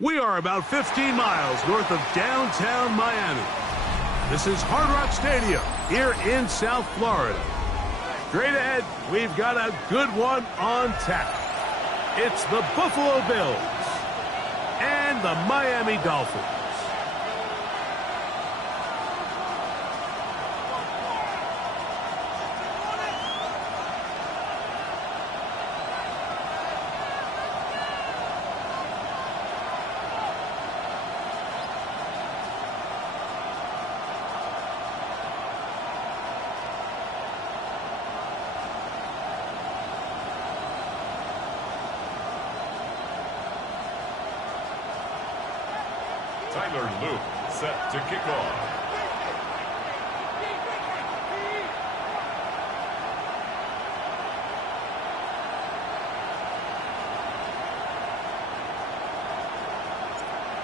We are about 15 miles north of downtown Miami. This is Hard Rock Stadium here in South Florida. Straight ahead, we've got a good one on tap. It's the Buffalo Bills and the Miami Dolphins. Tyler Luke set to kick off.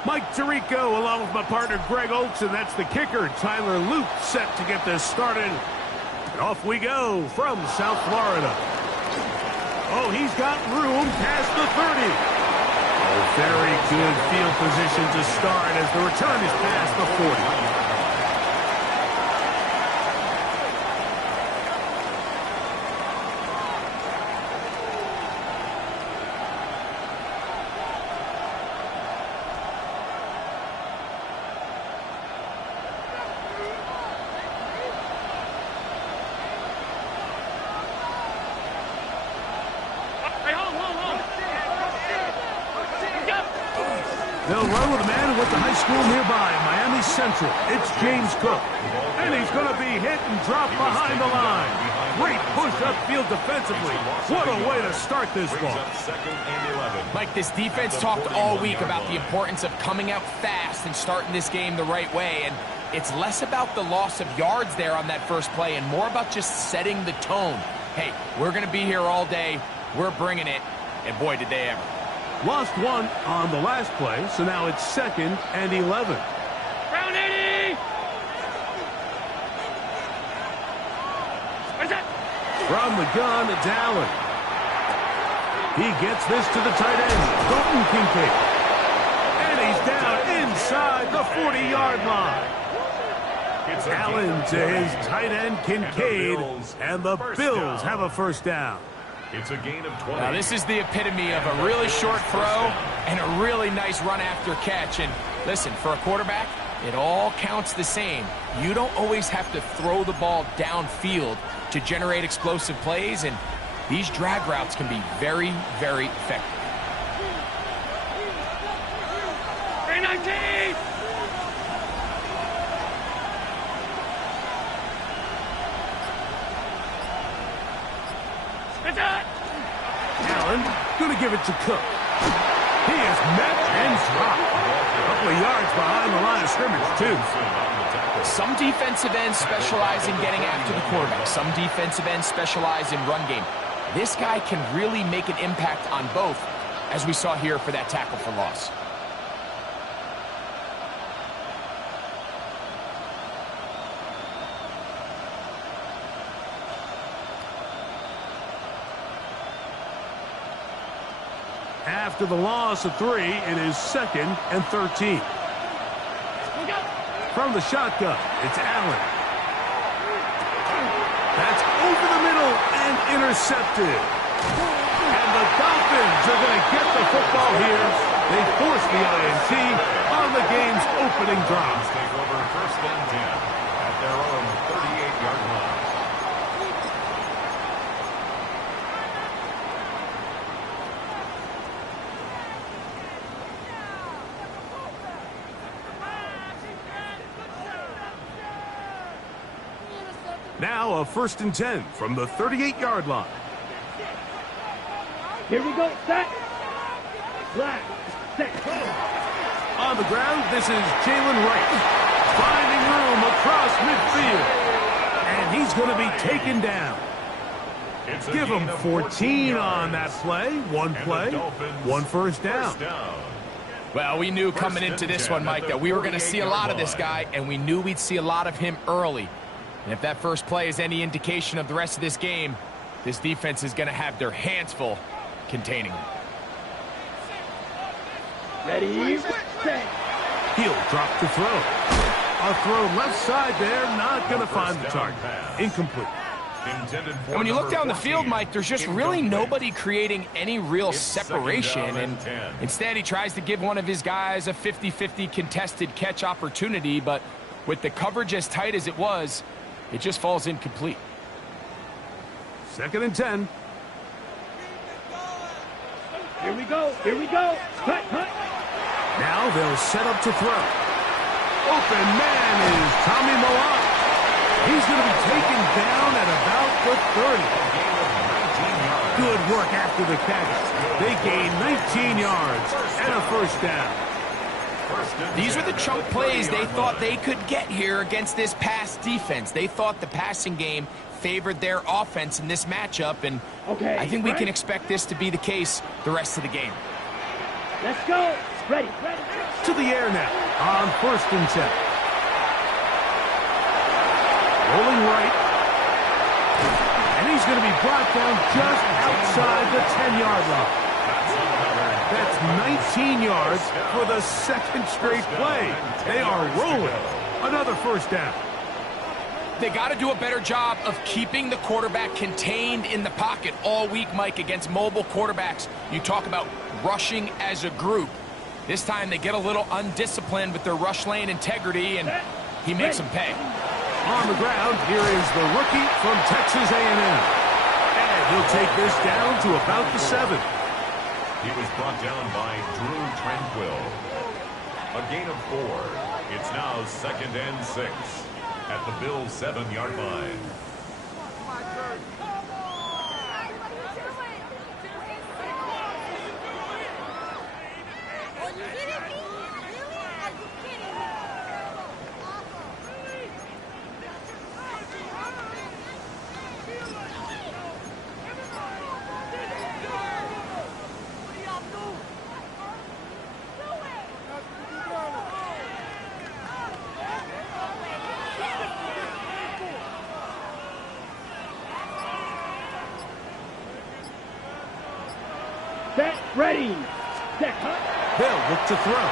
Mike Tirico along with my partner Greg Oakes, and that's the kicker, Tyler Luke, set to get this started. And off we go from South Florida. Oh, he's got room past the 30. Very good field position to start as the return is past the 40. They'll run with a man who went to high school nearby, Miami Central. It's James Cook. And he's going to be hit and dropped behind the line. Great push upfield defensively. What a way to start this ball. Mike, this defense talked all week about the importance of coming out fast and starting this game the right way. And it's less about the loss of yards there on that first play and more about just setting the tone. Hey, we're going to be here all day. We're bringing it. And boy, did they ever. Lost one on the last play, so now it's 2nd and 11. Round 80! Where's that? From the gun, it's Allen. He gets this to the tight end, Dalton Kincaid. And he's down inside the 40-yard line. Allen to his tight end, Kincaid, and the Bills have a first down. It's a gain of 20. Now, this is the epitome of a really short throw and a really nice run after catch. And listen, for a quarterback, it all counts the same. You don't always have to throw the ball downfield to generate explosive plays, and these drag routes can be very, very effective. 319! Allen going to give it to Cook. He is met and dropped. A couple of yards behind the line of scrimmage, too. Some defensive ends specialize in getting after the quarterback. Some defensive ends specialize in run game. This guy can really make an impact on both, as we saw here for that tackle for loss. After the loss of 3, it is 2nd and 13. From the shotgun, it's Allen. That's over the middle and intercepted. And the Dolphins are going to get the football here. They force the INT on the game's opening drive. Take over first and 10 at their own 38-yard line. Now a first and 10 from the 38-yard line. Here we go. Set. Flat. Set. On the ground, this is Jalen Wright. Finding room across midfield. And he's going to be taken down. Give him 14 on that play. One play, one first down. Well, we knew coming into this one, Mike, that we were going to see a lot of this guy, and we knew we'd see a lot of him early. And if that first play is any indication of the rest of this game, this defense is going to have their hands full containing him. Ready, set. He'll drop the throw. A throw left side there, not going to find the target. Incomplete. And when you look down the field, Mike, there's just really nobody creating any real separation. And instead, he tries to give one of his guys a 50-50 contested catch opportunity. But with the coverage as tight as it was, it just falls incomplete. Second and 10. Here we go. Here we go. Cut, cut. Now they'll set up to throw. Open man is Tommy Milano. He's going to be taken down at about the 30. Good work after the catch. They gain 19 yards and a first down. These are the chunk plays they thought they could get here against this pass defense. They thought the passing game favored their offense in this matchup, and I think we can expect this to be the case the rest of the game. Let's go. Ready, ready. To the air now on first and 10. Rolling right. And he's going to be brought down just outside the 10-yard line. That's 19 yards for the second straight play. They are rolling. Another first down. They got to do a better job of keeping the quarterback contained in the pocket all week, Mike, against mobile quarterbacks. You talk about rushing as a group. This time they get a little undisciplined with their rush lane integrity, and he makes them pay. On the ground, here is the rookie from Texas A&M. And he'll take this down to about the 7. He was brought down by Drew Tranquill. A gain of 4. It's now second and 6 at the Bills' 7-yard line. Set, ready. Set, They'll look to throw.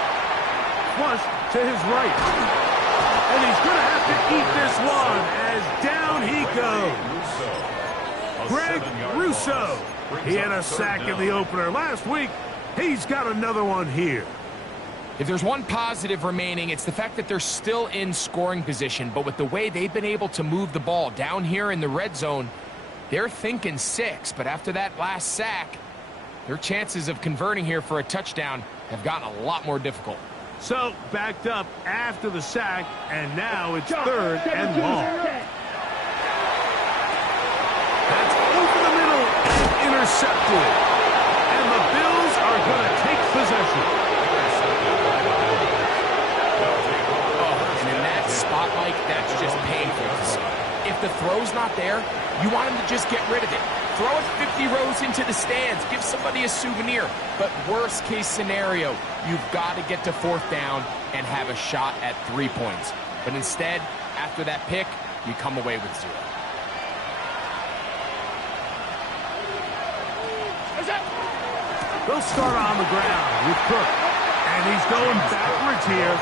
Flush to his right. And he's going to have to eat this one as down he goes. Greg Russo. He had a sack in the opener last week. He's got another one here. If there's one positive remaining, it's the fact that they're still in scoring position. But with the way they've been able to move the ball down here in the red zone, they're thinking 6. But after that last sack, their chances of converting here for a touchdown have gotten a lot more difficult. So, backed up after the sack, and now it's third and long. That's over the middle and intercepted. And the Bills are going to take possession. And in that spot, Mike, that's just painful to see. If the throw's not there, you want him to just get rid of it. Throw it 50 rows into the stands. Give somebody a souvenir. But worst case scenario, you've got to get to fourth down and have a shot at 3 points. But instead, after that pick, you come away with 0. They'll start on the ground with Cook. And he's going backwards here.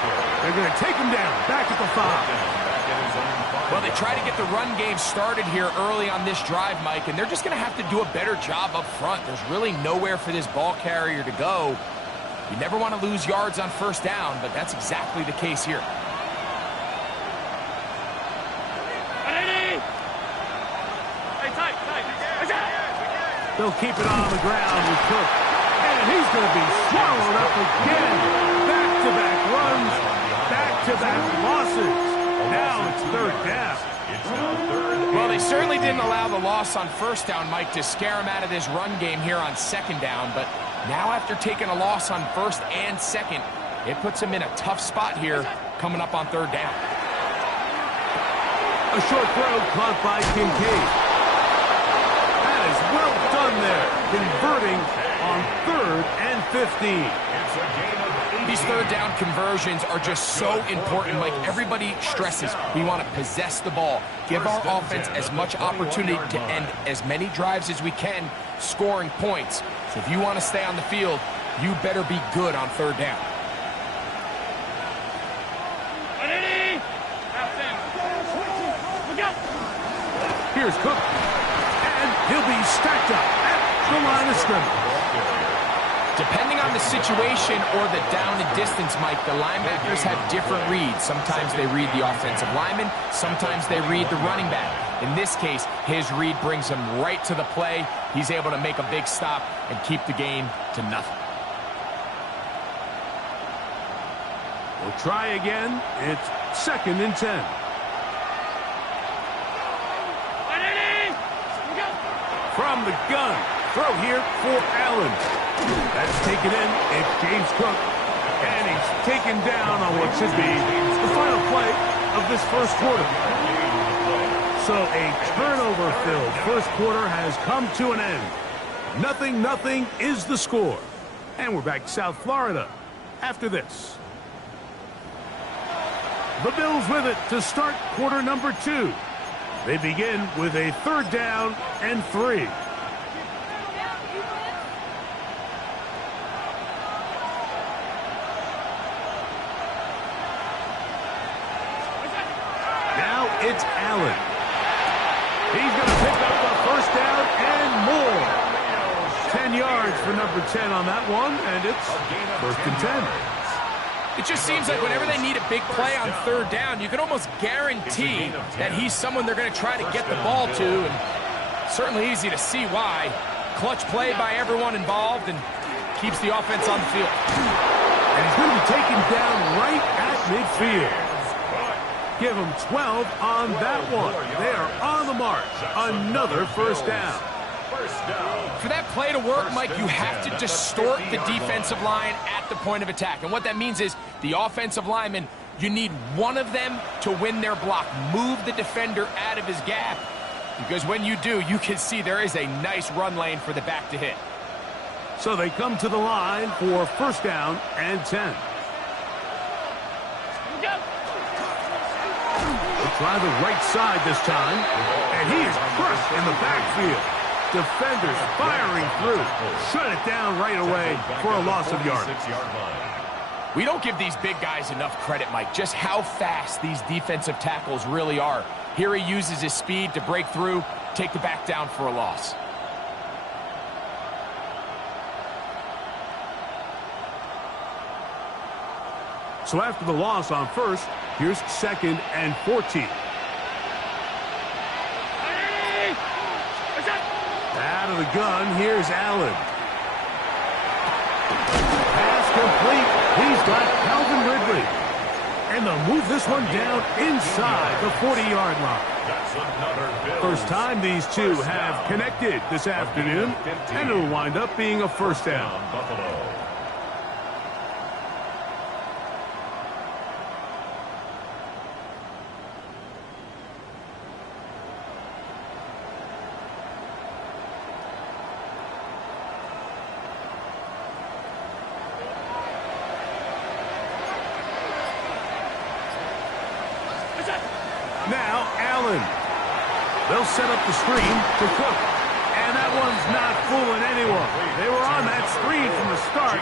They're going to take him down, back at the 5. Well, they try to get the run game started here early on this drive, Mike, and they're just going to have to do a better job up front. There's really nowhere for this ball carrier to go. You never want to lose yards on first down, but that's exactly the case here. They'll keep it on the ground with Cook. And he's going to be swallowed up again. Back-to-back runs, back-to-back losses. Now it's third down. Well, they certainly didn't allow the loss on first down, Mike, to scare him out of this run game here on second down. But now after taking a loss on first and second, it puts him in a tough spot here coming up on third down. A short throw caught by Kincaid. Well done there, converting on 3rd and 15. These third down conversions are just so important. Like everybody stresses, we want to possess the ball, give our offense as much opportunity to end as many drives as we can, scoring points. So if you want to stay on the field, you better be good on third down. Here's Cook. He'll be stacked up at the line of scrimmage. Depending on the situation or the down and distance, Mike, the linebackers have different reads. Sometimes they read the offensive lineman. Sometimes they read the running back. In this case, his read brings him right to the play. He's able to make a big stop and keep the gain to nothing. We'll try again. It's 2nd and 10. From the gun, throw here for Allen. That's taken in. It's James Cook. And he's taken down on what should be the final play of this first quarter. So a turnover-filled first quarter has come to an end. 0-0 is the score. And we're back to South Florida after this. The Bills with it to start quarter number 2. They begin with a 3rd down and 3. Now it's Allen. He's going to pick up a 1st down and more. 10 yards for number 10 on that one, and it's 1st and 10. It just seems like whenever they need a big play on third down, you can almost guarantee that he's someone they're going to try to get the ball to, and certainly easy to see why. Clutch play by everyone involved and keeps the offense on the field. And he's going to be taken down right at midfield. Give him 12 on that one. They are on the march. Another 1st down. For that play to work, Mike, you have to distort the defensive line at the point of attack. And what that means is the offensive lineman, you need one of them to win their block. Move the defender out of his gap. Because when you do, you can see there is a nice run lane for the back to hit. So they come to the line for 1st down and 10. They'll try the right side this time. And he is crushed in the backfield. Defenders firing through. Shut it down right away for a loss of yards. We don't give these big guys enough credit, Mike, just how fast these defensive tackles really are. Here he uses his speed to break through, take the back down for a loss. So after the loss on 1st, here's 2nd and 14. Out of the gun, here's Allen. Pass complete. He's got Calvin Ridley. And they'll move this one down inside the 40-yard line. First time these two have connected this afternoon, and it'll wind up being a 1st down. Now Allen. They'll set up the screen to Cook. And that one's not fooling anyone. They were on that screen from the start.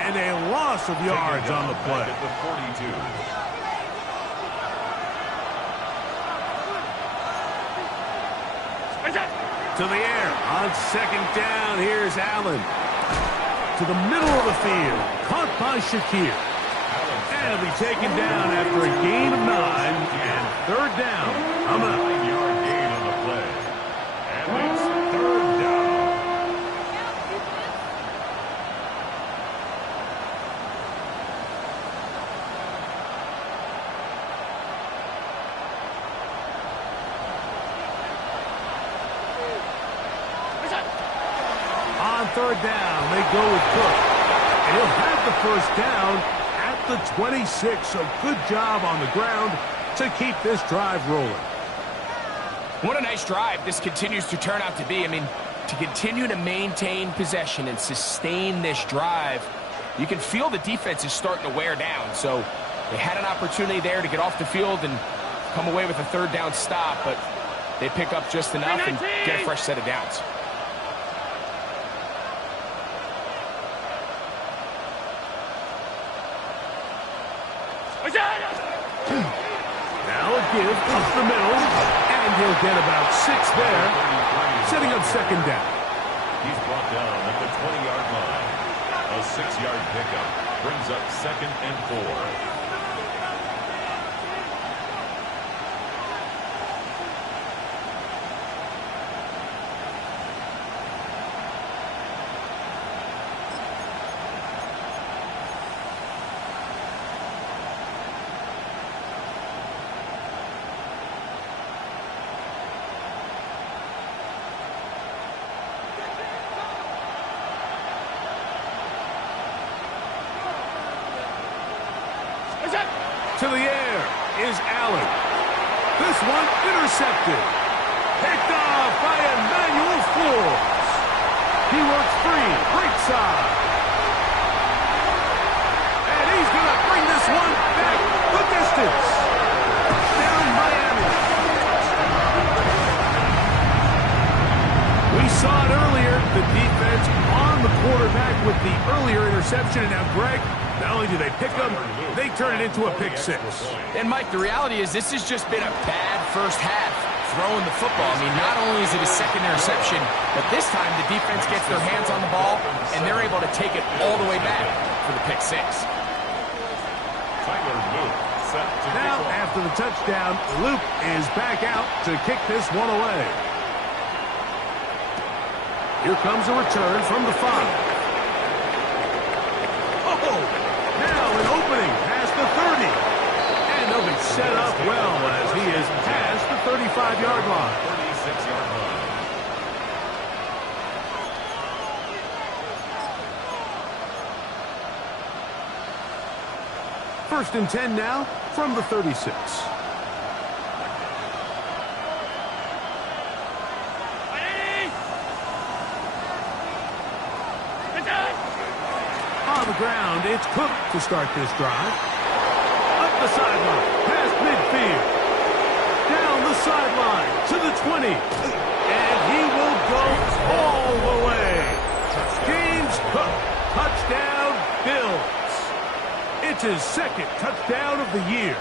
And a loss of yards on the play. To the air. On second down, here's Allen. To the middle of the field. Caught by Shakir. And he'll be taken down after a gain of 9 and third down. Coming up. 9-yard gain on the play. And it's third down. On third down, they go with Cook. And he'll have the first down at the 26. So good job on the ground to keep this drive rolling. What a nice drive this continues to turn out to be. I mean, to continue to maintain possession and sustain this drive, you can feel the defense is starting to wear down. So they had an opportunity there to get off the field and come away with a third down stop, but they pick up just enough and get a fresh set of downs. Now a give up the middle, and he'll get about 6 there, setting up second down. He's brought down at the 20-yard line. A 6-yard pickup brings up second and 4. To the air is Allen. This one intercepted. Picked off by Emmanuel Forbes. He works free, right side. And he's going to bring this one back the distance. Down Miami. We saw it earlier, the defense on the quarterback with the earlier interception. And now Greg, not only do they pick them, they turn it into a pick 6. And, Mike, the reality is this has just been a bad first half throwing the football. I mean, not only is it a second interception, but this time the defense gets their hands on the ball, and they're able to take it all the way back for the pick 6. Now, after the touchdown, Luke is back out to kick this one away. Here comes a return from the 5. Now an opening past the 30. And they'll be set up well as he is past the 35-yard line. 36-yard line. First and 10 now from the 36. On the ground, it's Cook to start this drive. Up the sideline, past midfield. Down the sideline to the 20. And he will go all the way. James Cook, touchdown Bills. It's his second touchdown of the year.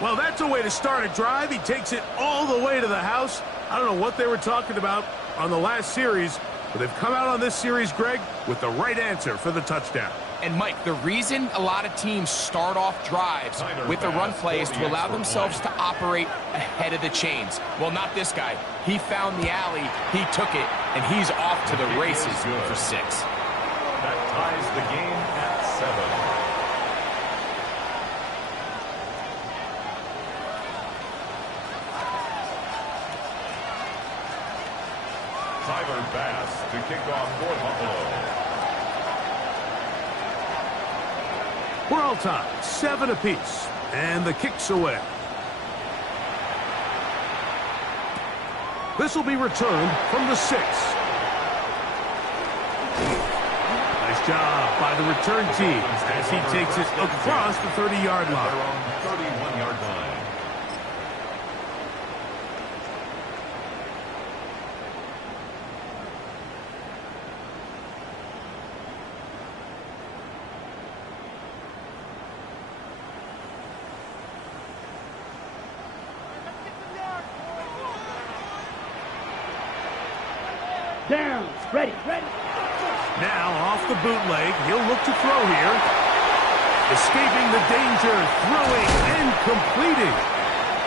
Well, that's a way to start a drive. He takes it all the way to the house. I don't know what they were talking about on the last series, but they've come out on this series, Greg, with the right answer for the touchdown. And, Mike, the reason a lot of teams start off drives with the run play is to allow themselves to operate ahead of the chains. Well, not this guy. He found the alley, he took it, and he's off to the races for 6. That ties the game at 7. Tyler Bass to kick off for Buffalo. We're all tied, 7 apiece, and the kick's away. This will be returned from the 6. Nice job by the return team as he takes it across the 30-yard line. 31-yard line. Ready, ready. Now off the bootleg, he'll look to throw here. Escaping the danger, throwing and completing.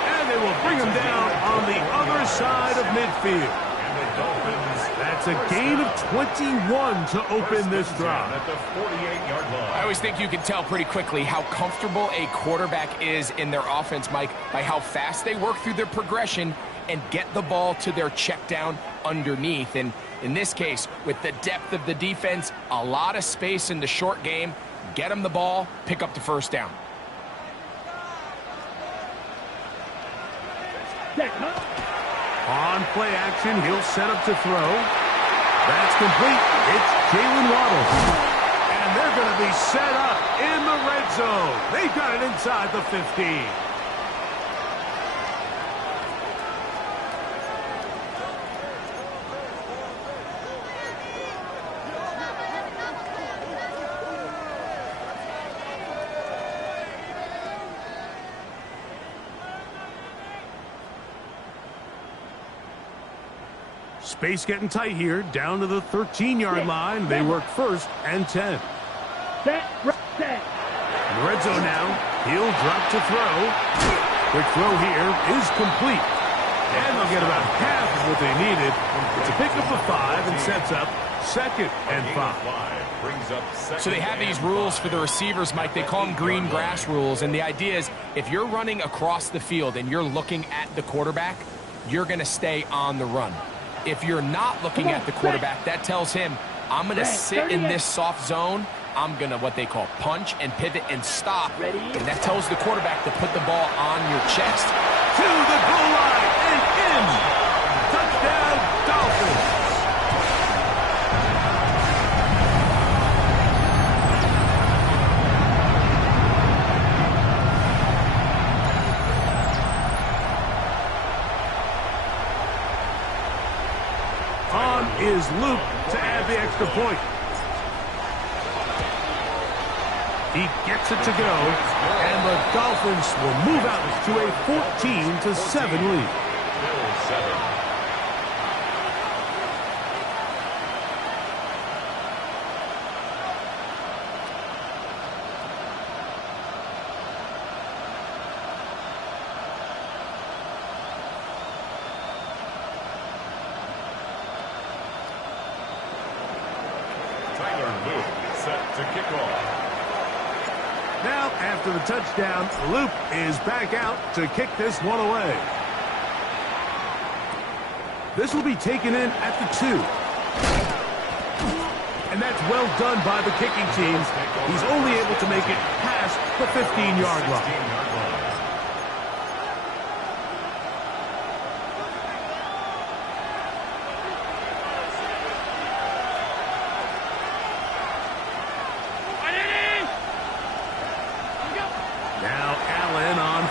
And they will bring him down on the other side of midfield. That's a gain of 21 to open this drive. At the 48-yard line. I always think you can tell pretty quickly how comfortable a quarterback is in their offense, Mike, by how fast they work through their progression and get the ball to their check down underneath. And in this case, with the depth of the defense, a lot of space in the short game, get them the ball, pick up the first down. On play action, he'll set up to throw. That's complete. It's Jalen Waddle. And they're going to be set up in the red zone. They've got it inside the 15. Space getting tight here, down to the 13-yard line. They work first and 10. Set. In the red zone now, he'll drop to throw. Quick throw here is complete. And they'll get about half of what they needed. It's a pickup of 5 and sets up second and 5. So they have these rules for the receivers, Mike. They call them green grass rules. And the idea is if you're running across the field and you're looking at the quarterback, you're going to stay on the run. If you're not looking at the quarterback, that tells him, I'm going to sit in this soft zone. I'm going to what they call punch and pivot and stop. And that tells the quarterback to put the ball on your chest. To the goal line and in. Touchdown, Dolphins. Is Luke to add the extra point. He gets it to go, and the Dolphins will move out to a 14-7 lead. Now, after the touchdown, Luke is back out to kick this one away. This will be taken in at the 2. And that's well done by the kicking team. He's only able to make it past the 15-yard line.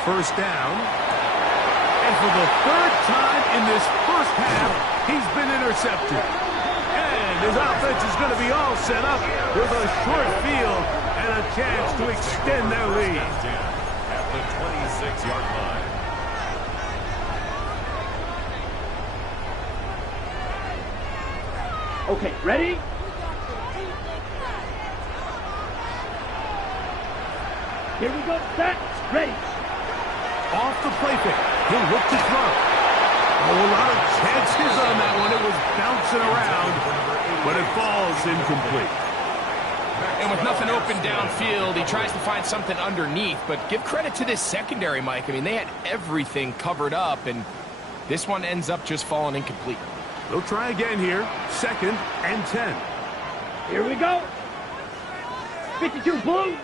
First down. And for the third time in this first half, he's been intercepted. And his offense is going to be all set up with a short field and a chance to extend their lead. At the 26-yard line. Okay, ready? Here we go. Set. Ready. Off the play fake. He'll look to throw. Oh, a lot of chances on that one. It was bouncing around, but it falls incomplete. And with nothing open downfield, he tries to find something underneath. But give credit to this secondary, Mike. I mean, they had everything covered up, and this one ends up just falling incomplete. They'll try again here. Second and 10. Here we go. 52 blue.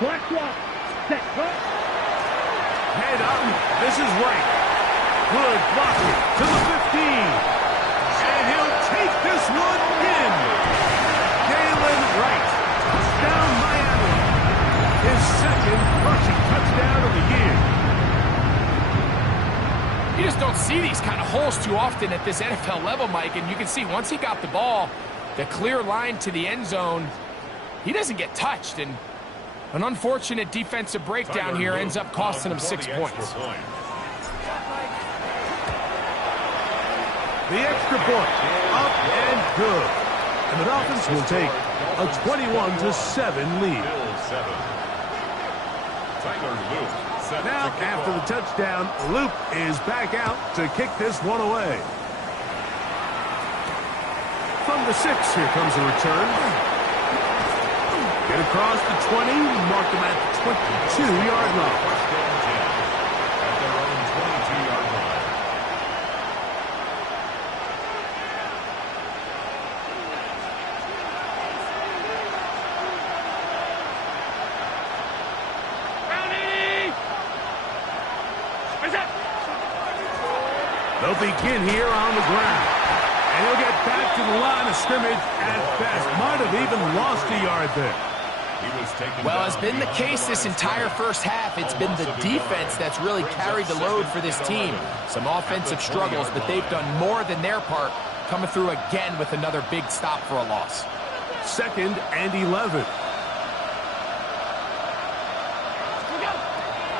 Black swap. Set. Head up. This is right. Good blocking to the 15. And he'll take this one in. Galen Wright. Touchdown Miami. His second rushing touchdown of the year. You just don't see these kind of holes too often at this NFL level, Mike. And you can see once he got the ball, the clear line to the end zone, he doesn't get touched. And an unfortunate defensive breakdown here ends up costing him 6 points. The extra point. Up and good. And the Dolphins will take a 21-7 lead. Bills 7. Tyler Luke set Now, to kick after the off. touchdown, Luke is back out to kick this one away. From the 6, here comes a return. Get across the 20, mark them at the 22-yard line. First and 10 at their own 22-yard line. They'll begin here on the ground. And he'll get back to the line of scrimmage at best. Might have even lost a yard there. He was taken Well, down has been the beyond case this line of entire scrimmage. first half. It's been the defense that's really carried the load for this team. Some offensive struggles, but they've done more than their part, coming through again with another big stop for a loss. 2nd and 11.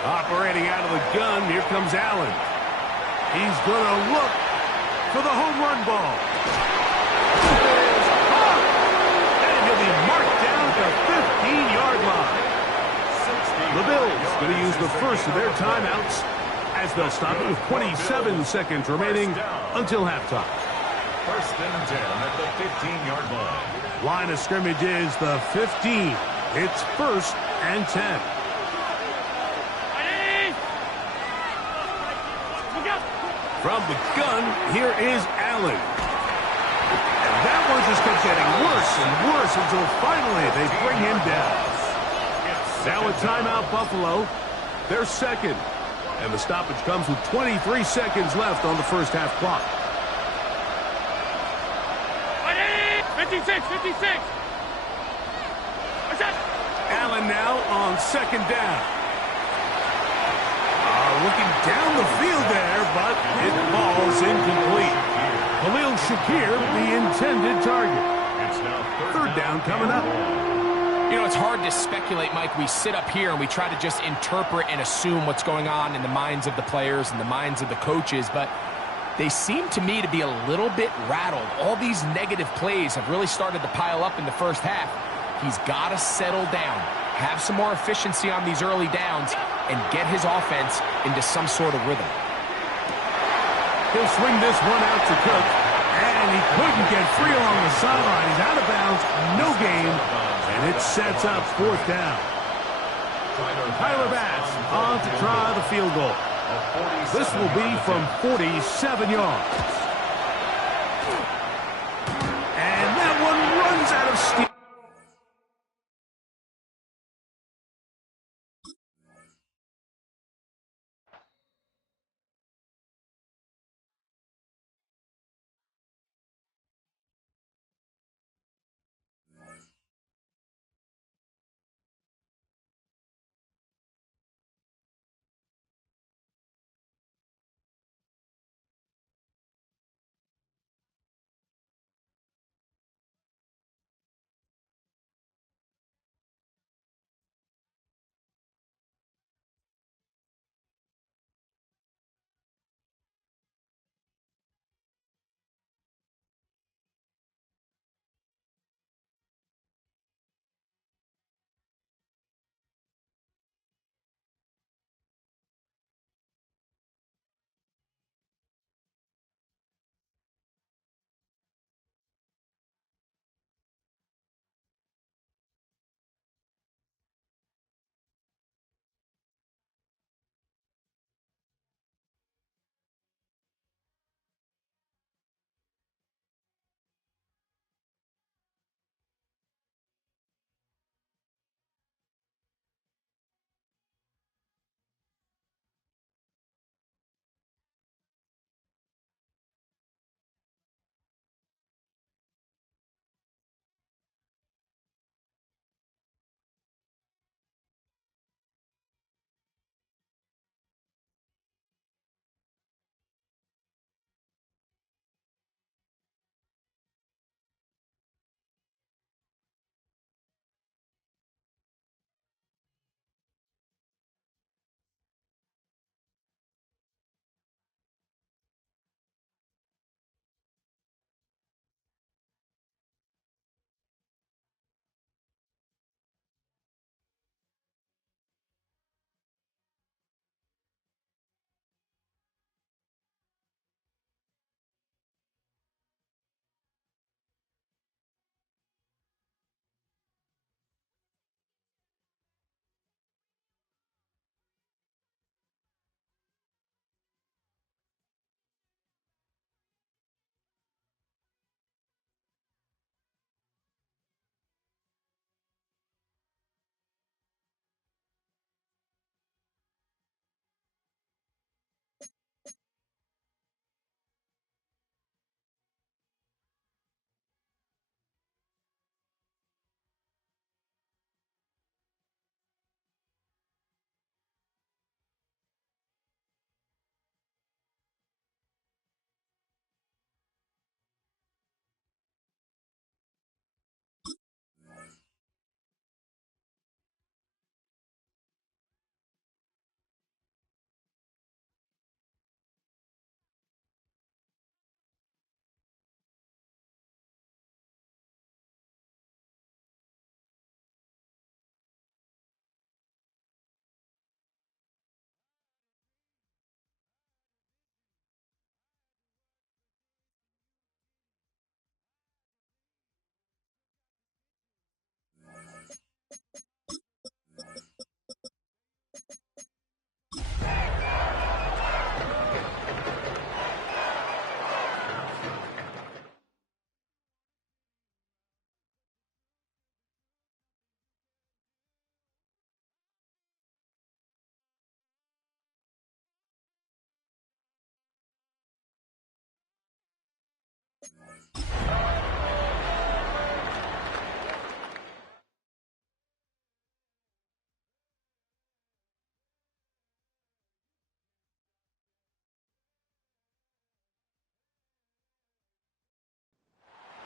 Operating out of the gun, here comes Allen. He's going to look for the home run ball. And he'll be marked down at the 15-yard line. The Bills going to use the first of their timeouts as they'll stop it with 27 seconds remaining until halftime. First and 10 at the 15-yard line. Line of scrimmage is the 15. It's 1st and 10. From the gun, here is Allen. And that one just kept getting worse and worse until finally they bring him down. Now a timeout, Buffalo. They're 2nd. And the stoppage comes with 23 seconds left on the first half clock. 56, 56. What's that? Allen now on 2nd down. Looking down the field there, but it falls incomplete. Khalil Shakir, the intended target. It's now Third down coming up. You know, it's hard to speculate, Mike. We sit up here and we try to just interpret and assume what's going on in the minds of the players and the minds of the coaches, but they seem to me to be a little bit rattled. All these negative plays have really started to pile up in the first half. He's got to settle down, have some more efficiency on these early downs, and get his offense into some sort of rhythm. He'll swing this one out to Cook, and he couldn't get free along the sideline. He's out of bounds, no gain, and it sets up 4th down. Tyler Bass on to try the field goal. This will be from 47 yards. And that one runs out of steam.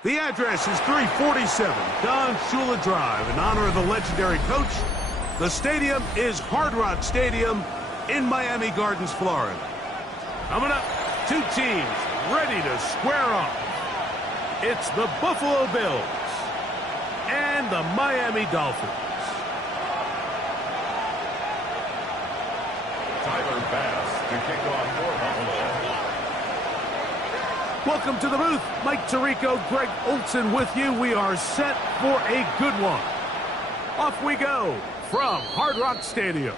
The address is 347 Don Shula Drive. In honor of the legendary coach, the stadium is Hard Rock Stadium in Miami Gardens, Florida. Coming up, two teams ready to square off. It's the Buffalo Bills and the Miami Dolphins. Tyler Bass to kick off for Buffalo. Welcome to the booth. Mike Tirico, Greg Olson with you. We are set for a good one. Off we go from Hard Rock Stadium.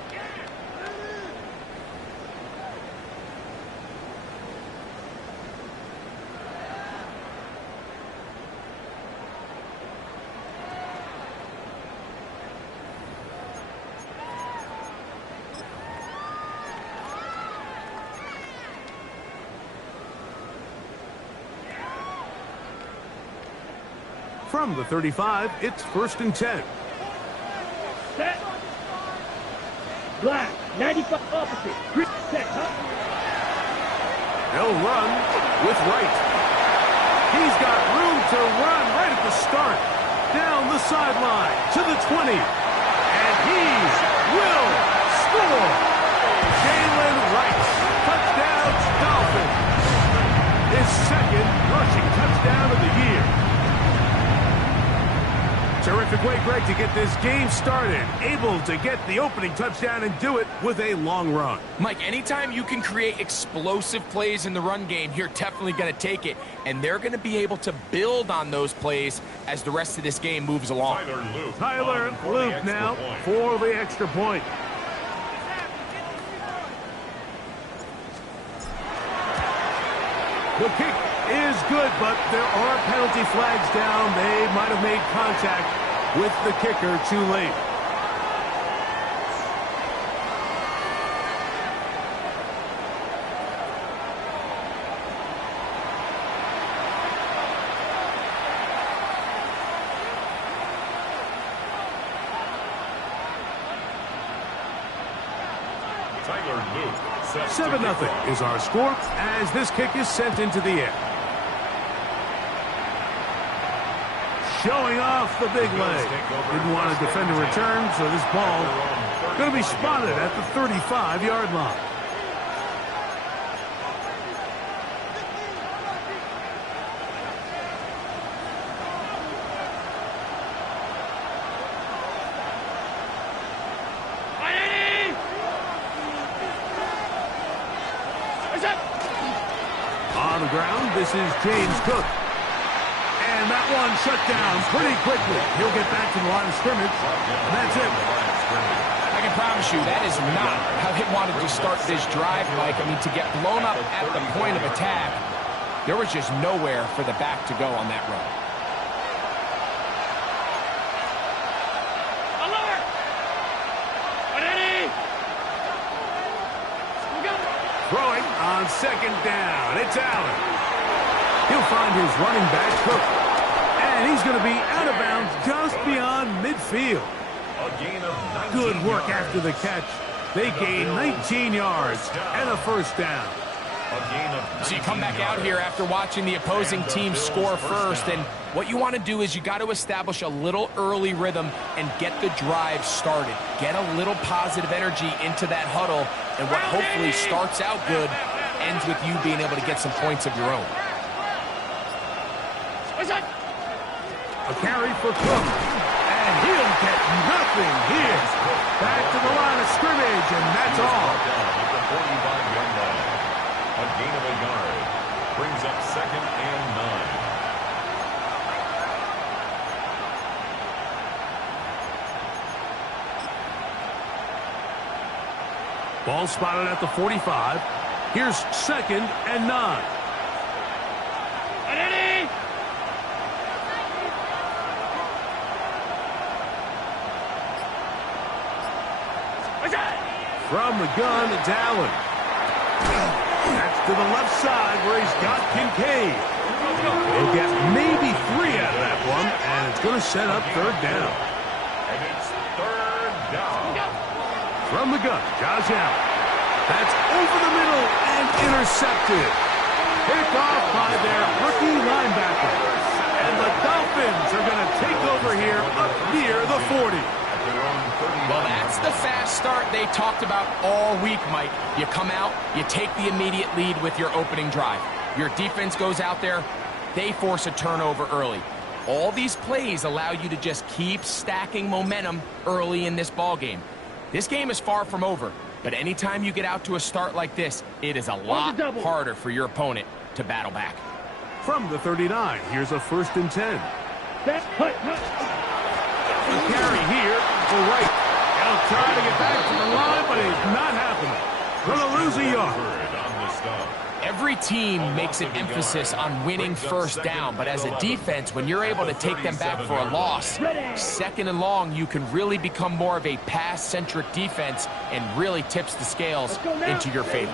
From the 35, it's 1st and 10. Set. Black. 95 opposite. Grip set. They'll run with Wright. He's got room to run right at the start. Down the sideline to the 20. And he will score. Jalen Wright. Touchdown, Dolphins. His second rushing touchdown of the year. Terrific way, Greg, to get this game started. Able to get the opening touchdown and do it with a long run. Mike, anytime you can create explosive plays in the run game, you're definitely going to take it. And they're going to be able to build on those plays as the rest of this game moves along. Tyler Luke now for the extra point. The kick is good, but there are penalty flags down. They might have made contact with the kicker too late. Tyler Luke. 7-0 is our score as this kick is sent into the air. Showing off the big leg. Didn't want to defend a return, so this ball going to be spotted at the 35-yard line. On the ground, this is James Cook. And that one shut down pretty quickly. He'll get back to the line of scrimmage, and that's it. I can promise you that is not how they wanted to start this drive, Mike. I mean, to get blown up at the point of attack, there was just nowhere for the back to go on that run. Throwing on 2nd down. It's Allen. He'll find his running back, Cook. And he's going to be out of bounds just beyond midfield. A gain of 19 Good work yards. after the catch. They gain 19 yards and a first down. A gain of So you come back out here after watching the opposing team score first, and what you want to do is you got to establish a little early rhythm and get the drive started. Get a little positive energy into that huddle, and what hopefully starts out good ends with you being able to get some points of your own. A carry for Cook. And he'll get nothing here. Back to the line of scrimmage, and that's all. At the 45-yard line. A gain of a yard. Brings up 2nd and 9. Ball spotted at the 45. Here's 2nd and 9. From the gun, it's Allen. That's to the left side where he's got Kincaid. He'll get maybe 3 out of that one, and it's going to set up 3rd down. And it's 3rd down. From the gun, Josh Allen. That's over the middle and intercepted. Picked off by their rookie linebacker. And the Dolphins are going to take over here up near the 40. Well, that's the fast start they talked about all week, Mike. You come out, you take the immediate lead with your opening drive. Your defense goes out there, they force a turnover early. All these plays allow you to just keep stacking momentum early in this ball game. This game is far from over, but anytime you get out to a start like this, it is a lot harder for your opponent to battle back. From the 39, here's a 1st and 10. That's put. The carry here for Wright. He'll try to get back to the line, but it's not happening. Going to lose a yard. Every team makes an emphasis on winning first down, but as a defense, when you're able to take them back for a loss, 2nd and long, you can really become more of a pass-centric defense and really tips the scales into your favor.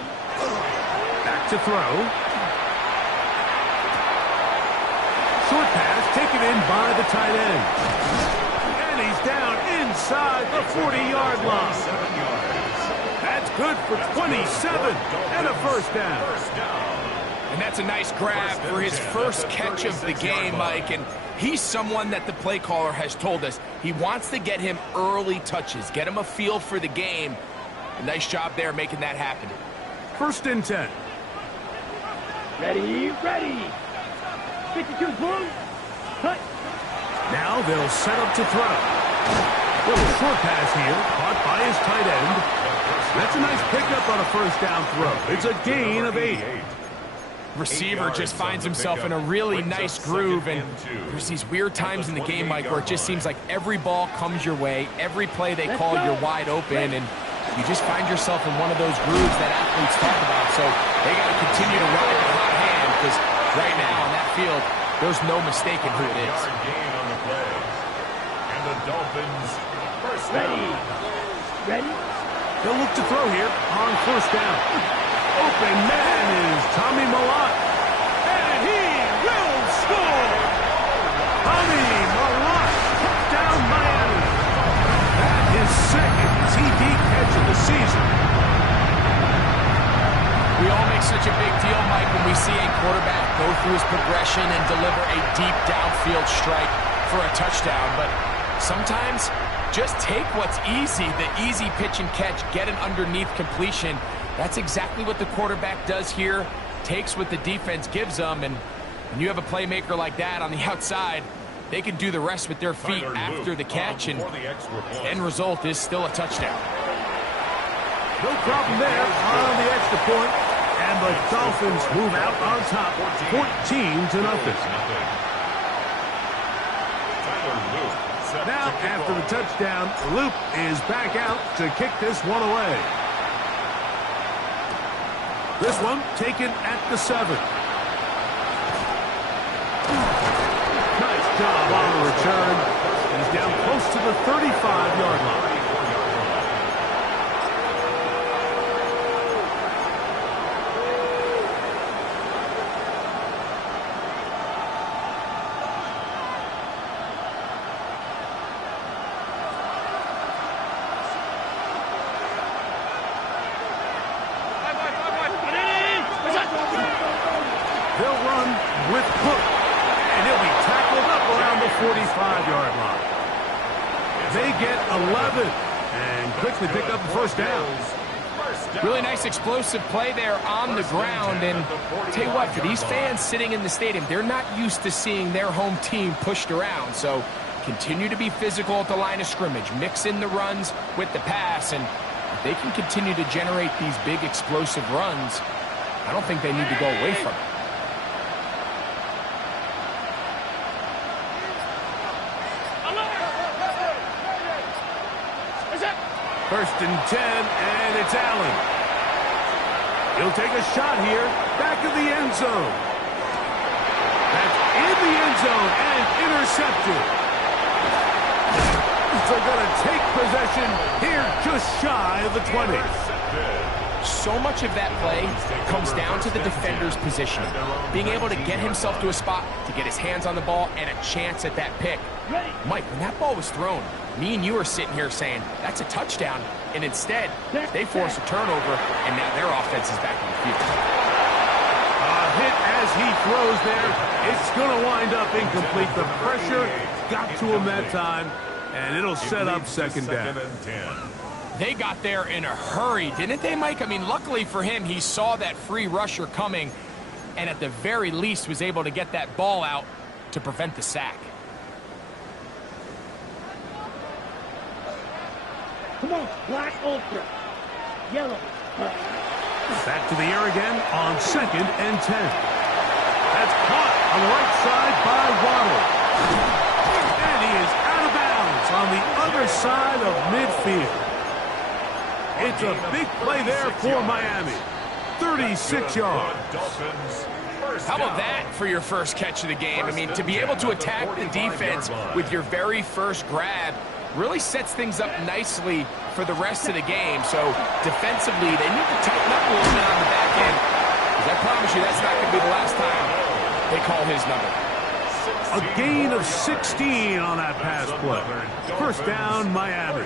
Back to throw. Short pass taken in by the tight end. And he's down inside the 40-yard line. That's good for 27 and a 1st down. And that's a nice grab for his first catch of the game, Mike. And he's someone that the play caller has told us he wants to get him early touches, get him a feel for the game. A nice job there making that happen. 1st and 10. Ready, ready. 52 boom. Cut. Now they'll set up to throw. Little short pass here, caught by his tight end. That's a nice pickup on a 1st down throw. It's a gain of 8. Receiver just finds himself in a really nice groove, and there's these weird times in the game, Mike, where it just seems like every ball comes your way, every play they call, you're wide open, and you just find yourself in one of those grooves that athletes talk about. So they got to continue to ride the hot hand, because right now on that field, there's no mistaking who it is. And the Dolphins first Ready. Ready. They'll look to throw here on 1st down. Open man is Tommy Malott. And he will score! Tommy Malott, touchdown Miami. That is 2nd TD catch of the season. We all make such a big deal, Mike, when we see a quarterback go through his progression and deliver a deep downfield strike for a touchdown. But sometimes just take what's easy, the easy pitch and catch, get an underneath completion. That's exactly what the quarterback does here, takes what the defense gives them, and when you have a playmaker like that on the outside, they can do the rest with their feet after the catch, and the end result is still a touchdown. No problem there on the extra point, and the Dolphins move out on top, 14-0. Now, after the touchdown, Luke is back out to kick this one away. This one taken at the 7. Nice job on the return. He's down close to the 35-yard line. They'll run with Cook, and he'll be tackled up around the 45-yard line. They get 11 and quickly pick up the 1st down. Really nice explosive play there on the ground, and I'll tell you what, for these fans sitting in the stadium, they're not used to seeing their home team pushed around, so continue to be physical at the line of scrimmage, mix in the runs with the pass, and if they can continue to generate these big explosive runs, I don't think they need to go away from it. 1st and 10, and it's Allen. He'll take a shot here, back of the end zone. That's in the end zone and intercepted. They're going to take possession here just shy of the 20. So much of that play comes down to the defender's positioning, being able to get himself to a spot to get his hands on the ball and a chance at that pick. Mike, when that ball was thrown, me and you are sitting here saying, that's a touchdown, and instead, they force a turnover, and now their offense is back on the field. hit as he throws there. It's going to wind up incomplete. The pressure got to him that time, and it'll set up second down. They got there in a hurry, didn't they, Mike? I mean, luckily for him, he saw that free rusher coming, and at the very least was able to get that ball out to prevent the sack. Come on, black ultra. Yellow. Back to the air again on 2nd and 10. That's caught on the right side by Waddle. And he is out of bounds on the other side of midfield. It's a big play there for Miami. 36 yards. How about that for your first catch of the game? I mean, to be able to attack the defense with your very first grab really sets things up nicely for the rest of the game. So defensively, they need to tighten up a little bit on the back end, because I promise you that's not going to be the last time they call his number. A gain of 16 on that pass play. First down, Miami.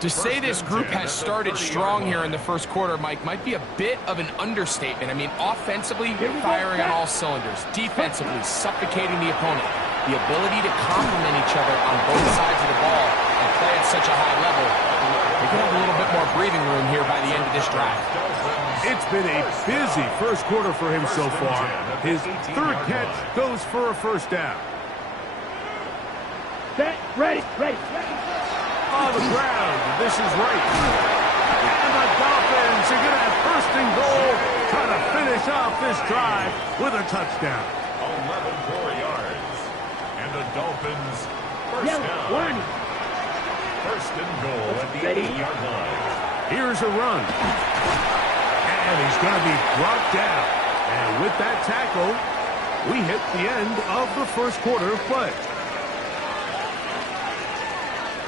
To say this group has started strong here in the first quarter, Mike, might be a bit of an understatement. I mean, offensively, firing on all cylinders. Defensively, suffocating the opponent. The ability to complement each other on both sides of the ball and play at such a high level. They could have a little bit more breathing room here by the end of this drive. It's been a busy first quarter for him so far. His third catch goes for a first down. Set, ready. On the ground, this is right. And the Dolphins are going to have first and goal, trying to finish off this drive with a touchdown. 11 more yards. And the Dolphins first Yellow, down. warning. First and goal at the 8-yard line. Here's a run. And he's going to be brought down. And with that tackle, we hit the end of the first quarter of play.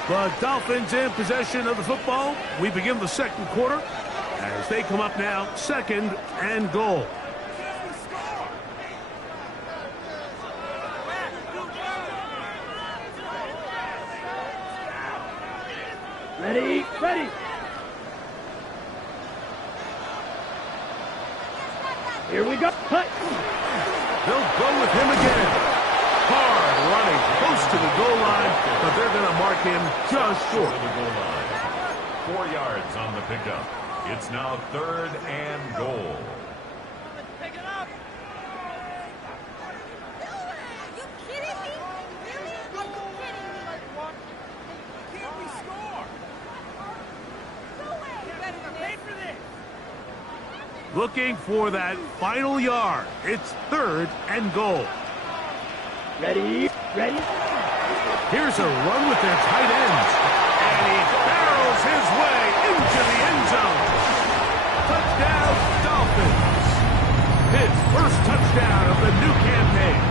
The Dolphins in possession of the football. We begin the second quarter as they come up now, 2nd and goal. Ready. Here we go. Cut. They'll go with him again. Hard running close to the goal line, but they're going to mark him just short. The goal line. 4 yards on the pickup. It's now 3rd and goal. Pick it up. You kidding me? Really? Are you kidding me? Can't we score? No way. You better get paid for this. Looking for that final yard. It's 3rd and goal. Ready. Here's a run with their tight ends. And he barrels his way into the end zone. Touchdown, Dolphins. His first touchdown of the new campaign.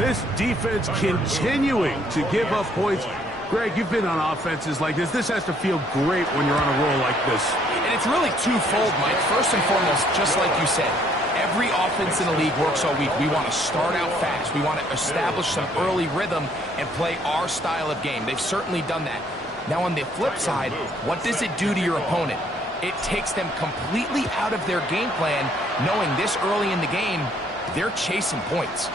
This defense continuing to give up points. Greg, you've been on offenses like this. This has to feel great when you're on a roll like this. And it's really twofold, Mike. First and foremost, just like you said, every offense in the league works all week. We want to start out fast. We want to establish some early rhythm and play our style of game. They've certainly done that. Now, on the flip side, what does it do to your opponent? It takes them completely out of their game plan, knowing this early in the game, they're chasing points.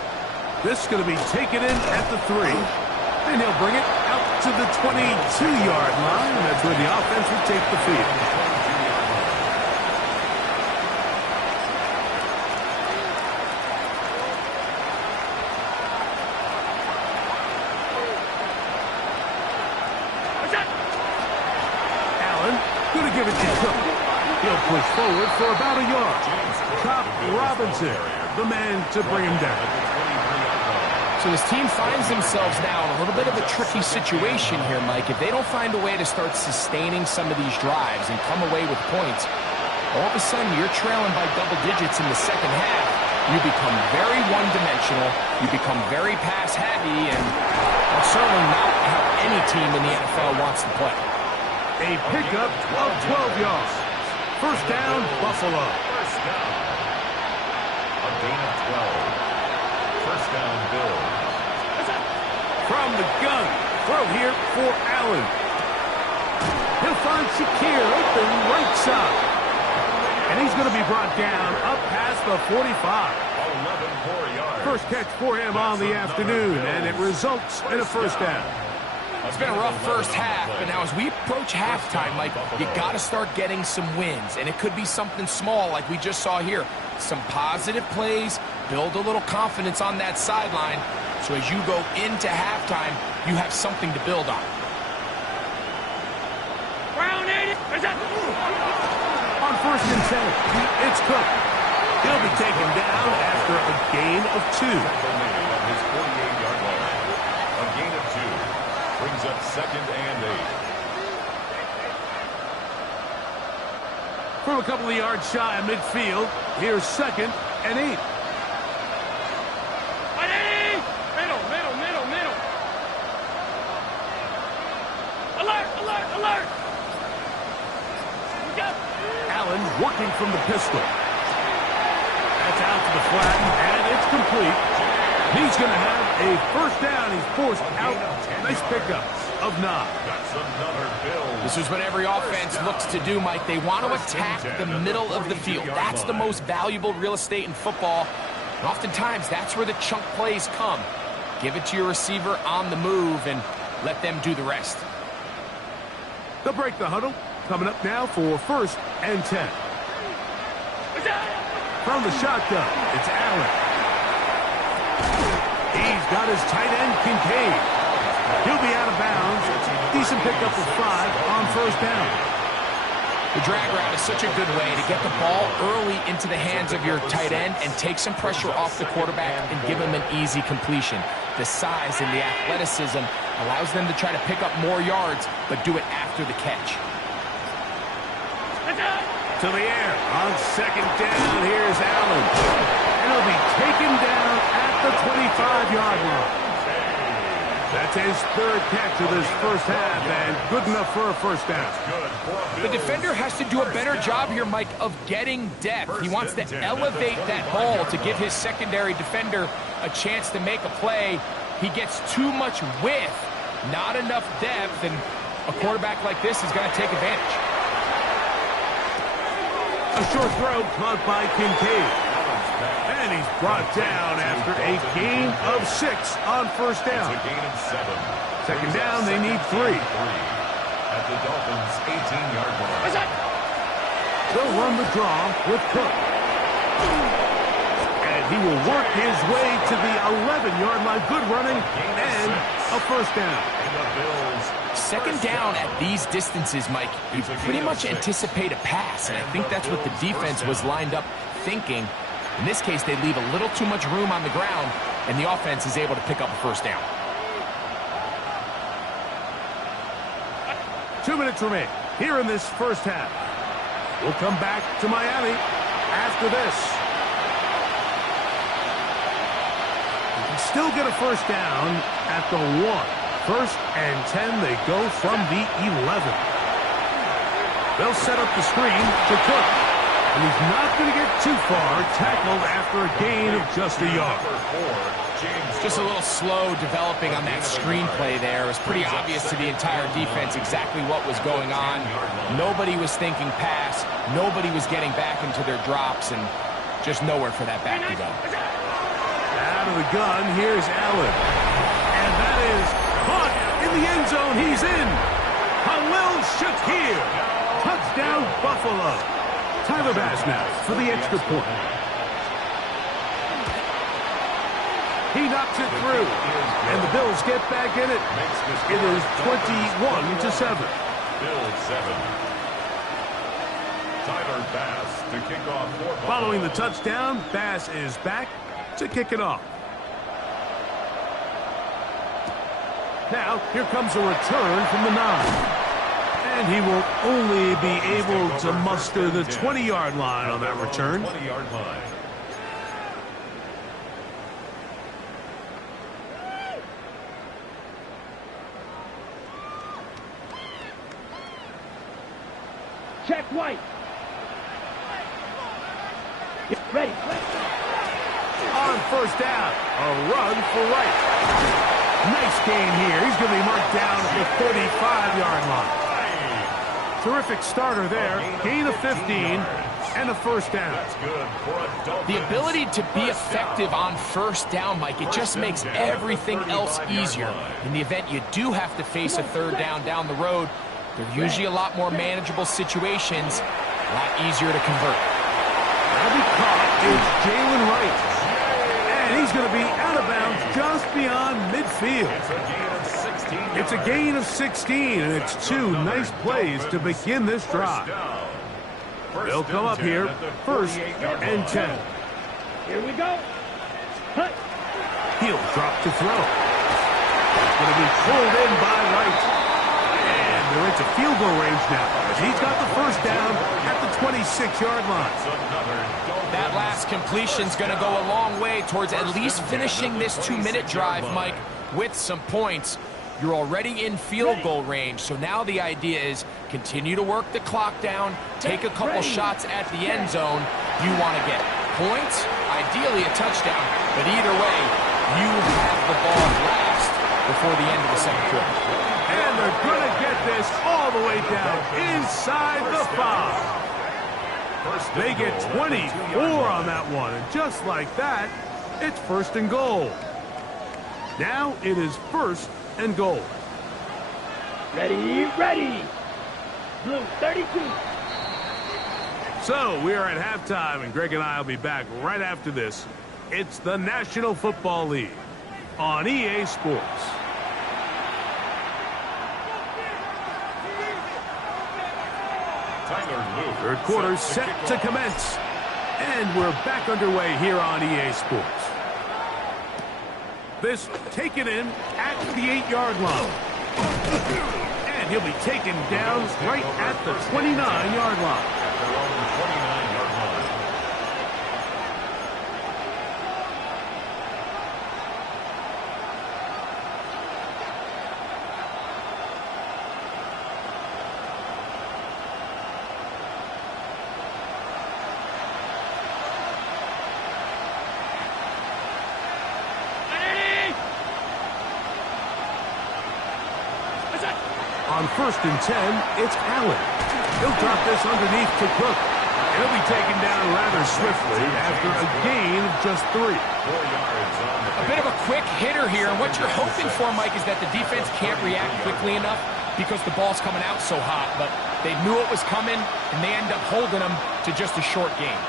This is going to be taken in at the 3. And he'll bring it out to the 22-yard line. And that's where the offense will take the field. Going to give it to Cook. He'll push forward for about a yard. Chop Robinson, the man to bring him down. So this team finds themselves now in a little bit of a tricky situation here, Mike. If they don't find a way to start sustaining some of these drives and come away with points, all of a sudden you're trailing by double digits in the second half. You become very one-dimensional. You become very pass-heavy, and that's certainly not how any team in the NFL wants to play. A pickup of 12 yards. First down, Buffalo. First down. A gain of 12. First down, Bills. From the gun, throw here for Allen. He'll find Shakir open right side. And he's going to be brought down up past the 45. 11 more yards. First catch for him on the afternoon, and it results in a first down. It's been a rough first half, but now as we approach halftime, Mike, you got to start getting some wins, and it could be something small like we just saw here. Some positive plays, build a little confidence on that sideline, so as you go into halftime, you have something to build on. On first and 10, it's Cook. He'll be taken down after a gain of 2. At his 48-yard line. A gain of 2 brings up 2nd and 8. From a couple of yards shy of midfield, here's 2nd and 8. Middle. Alert! Allen working from the pistol. That's out to the flat, and it's complete. He's going to have a first down. He's forced out. Nice pickup of 9. That's another Bills. This is what every offense looks to do, Mike. They want to attack the middle of the field. That's the most valuable real estate in football. And oftentimes, that's where the chunk plays come. Give it to your receiver on the move and let them do the rest. They'll break the huddle. Coming up now for first and 10. From the shotgun, it's Allen. He's got his tight end, Kincaid. He'll be out of bounds. Decent pickup of 5 on first down. The drag route is such a good way to get the ball early into the hands of your tight end and take some pressure off the quarterback and give him an easy completion. The size and the athleticism allows them to try to pick up more yards, but do it after the catch. To the air on second down. Here's Allen. And he'll be taken down at the 25-yard line. That's his 3rd catch of this first half, and good enough for a first down. The defender has to do a better job here, Mike, of getting depth. He wants to elevate that ball to give his secondary defender a chance to make a play. He gets too much width, not enough depth, and a quarterback like this is going to take advantage. A short throw caught by Kincaid. And he's brought down after a gain of 6 on first down. It's a gain of 7. Second down, they need 3. At the Dolphins' 18-yard line. They'll run the draw with Cook. And he will work his way to the 11-yard line. Good running and a first down. And the Bills. Second down at these distances, Mike, you pretty much anticipate a pass, and I think that's what the defense was lined up thinking. In this case, they leave a little too much room on the ground, and the offense is able to pick up a first down. 2 minutes remain here in this first half. We'll come back to Miami after this. You can still get a first down at the 1. First and 10, they go from the 11. They'll set up the screen to Cook. And he's not going to get too far, tackled after a gain of just a yard. Just a little slow developing on that screenplay there. It was pretty obvious to the entire defense exactly what was going on. Nobody was thinking pass. Nobody was getting back into their drops, and just nowhere for that back to go. Out of the gun, here's Allen. And that is caught in the end zone. He's in. Khalil Shakir. Touchdown, Buffalo. Tyler Bass now for the extra point. He knocks it through, and the Bills get back in it. It is 21-7. Bills 7. Tyler Bass to kick off for Buffalo. Following the touchdown, Bass is back to kick it off. Now, here comes a return from the 9. And he will only be able to muster the 20-yard line on that return. 20-yard line. Check White. Get ready. On first down, a run for Wright. Nice gain here. He's going to be marked down at the 35-yard line. Terrific starter there. Gain of 15. and a first down. That's good for a Dolphins. The ability to be effective on first down, Mike, it just makes everything else easier. In the event you do have to face a third down the road, they're usually a lot more manageable situations, a lot easier to convert. Now the caught is Jalen Wright. And he's going to be out of bounds just beyond midfield. It's a gain of 16, and it's two nice plays to begin this drive. They'll come up here, first and 10. Here we go. Cut. He'll drop to throw. It's going to be pulled in by Wright. And they're into field goal range now. He's got the first down at the 26-yard line. That last completion's going to go a long way towards at least finishing this 2-minute drive, Mike, with some points. You're already in field goal range, so now the idea is continue to work the clock down, take a couple shots at the end zone. You want to get points, ideally a touchdown, but either way, you have the ball last before the end of the second quarter. And they're going to get this all the way down inside the 5. They get 24 on that one, and just like that, it's first and goal. Now it is first and goal. Ready, ready. Blue 32. So we are at halftime, and Greg and I will be back right after this. It's the National Football League on EA Sports. Third quarter set to commence. And we're back underway here on EA Sports. This taken in at the 8-yard line. And he'll be taken down right at the 29-yard line. On first and 10, it's Allen. He'll drop this underneath to Cook. He'll be taken down rather swiftly after a gain of just 3. A bit of a quick hitter here, and what you're hoping for, Mike, is that the defense can't react quickly enough because the ball's coming out so hot, but they knew it was coming, and they end up holding them to just a short gain.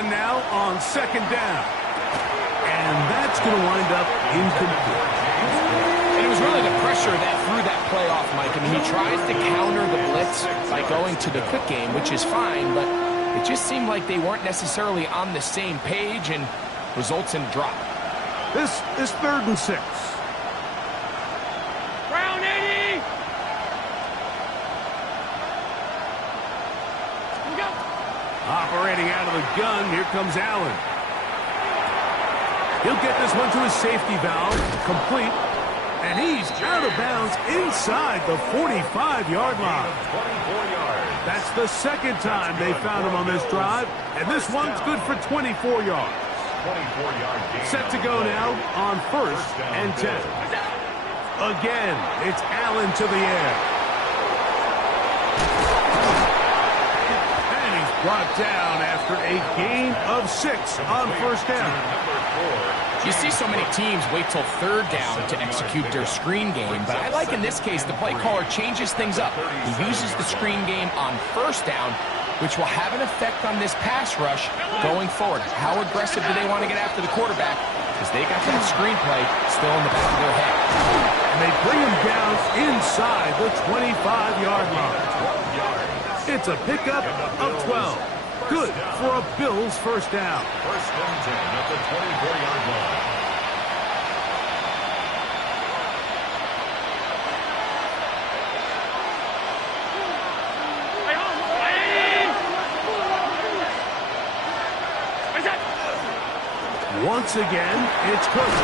Now on second down. And that's going to wind up incomplete. And it was really the pressure that threw that play off, Mike. I mean, he tries to counter the blitz by going to the quick game, which is fine, but it just seemed like they weren't necessarily on the same page and results in a drop. This is 3rd and 6. Brown 80. Operating out of the gun, here comes Allen. He'll get this one to his safety valve, complete, and he's out of bounds inside the 45-yard line. That's the second time they found him on this drive, and this one's good for 24 yards. Set to go now on first and 10. Again, it's Allen to the air. Brought down after a gain of 6 on first down. You see so many teams wait till third down to execute their screen game, but I like in this case the play caller changes things up. He uses the screen game on first down, which will have an effect on this pass rush going forward. How aggressive do they want to get after the quarterback? Because they got that screenplay still in the back of their head. And they bring him down inside the 25-yard line. It's a pickup of 12. Good for a Bills first down. First and 10 at the 24-yard line. Once again, it's Cook.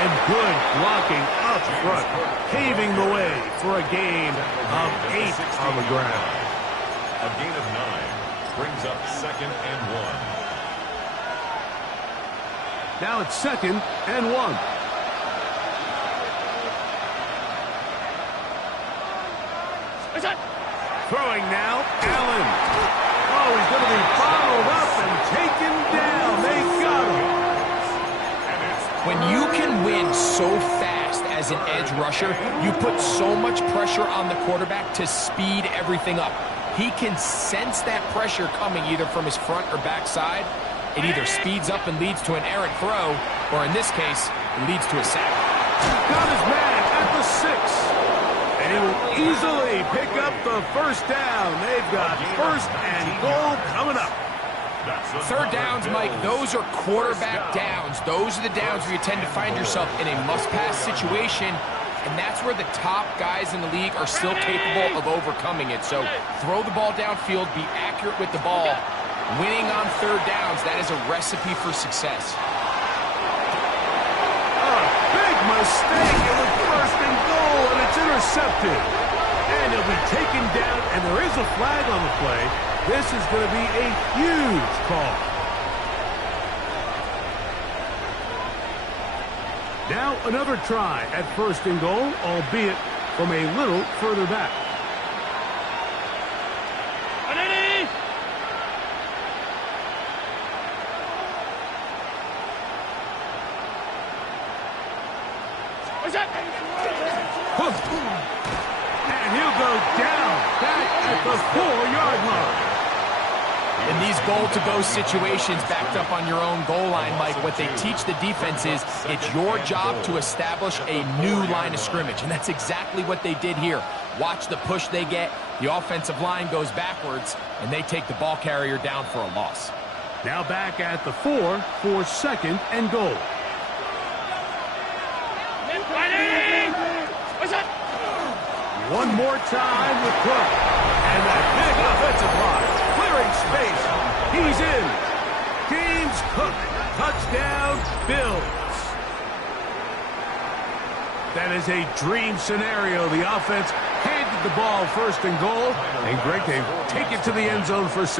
And good blocking up front, paving the way for a gain of 8 on the ground. A gain of 9 brings up 2nd and 1. Now it's 2nd and 1. Throwing now, Allen. Oh, he's going to be bottled up and taken down. They got him. When you can win so fast as an edge rusher, you put so much pressure on the quarterback to speed everything up. He can sense that pressure coming either from his front or back side. It either speeds up and leads to an errant throw, or in this case, it leads to a sack. Got his man at the 6. And he will easily pick up the first down. They've got first and goal coming up. Third downs, Mike, those are quarterback downs. Those are the downs where you tend to find yourself in a must-pass situation, and that's where the top guys in the league are still capable of overcoming it. So throw the ball downfield, be accurate with the ball. Winning on third downs, that is a recipe for success. Big mistake. It was first and goal, and it's intercepted. And he'll be taken down, and there is a flag on the play. This is going to be a huge call. Now another try at first and goal, albeit from a little further back. And he'll go down back at the 4-yard line. In these goal-to-go situations backed up on your own goal line, Mike, what they teach the defense is it's your job to establish a new line of scrimmage, and that's exactly what they did here. Watch the push they get. The offensive line goes backwards, and they take the ball carrier down for a loss. Now back at the 4 for second and goal. One more time with Cook. And that big offensive line. Clearing space. He's in. James Cook. Touchdown, Bills. That is a dream scenario. The offense handed the ball first and goal. And Greg, they take it to the end zone for 6.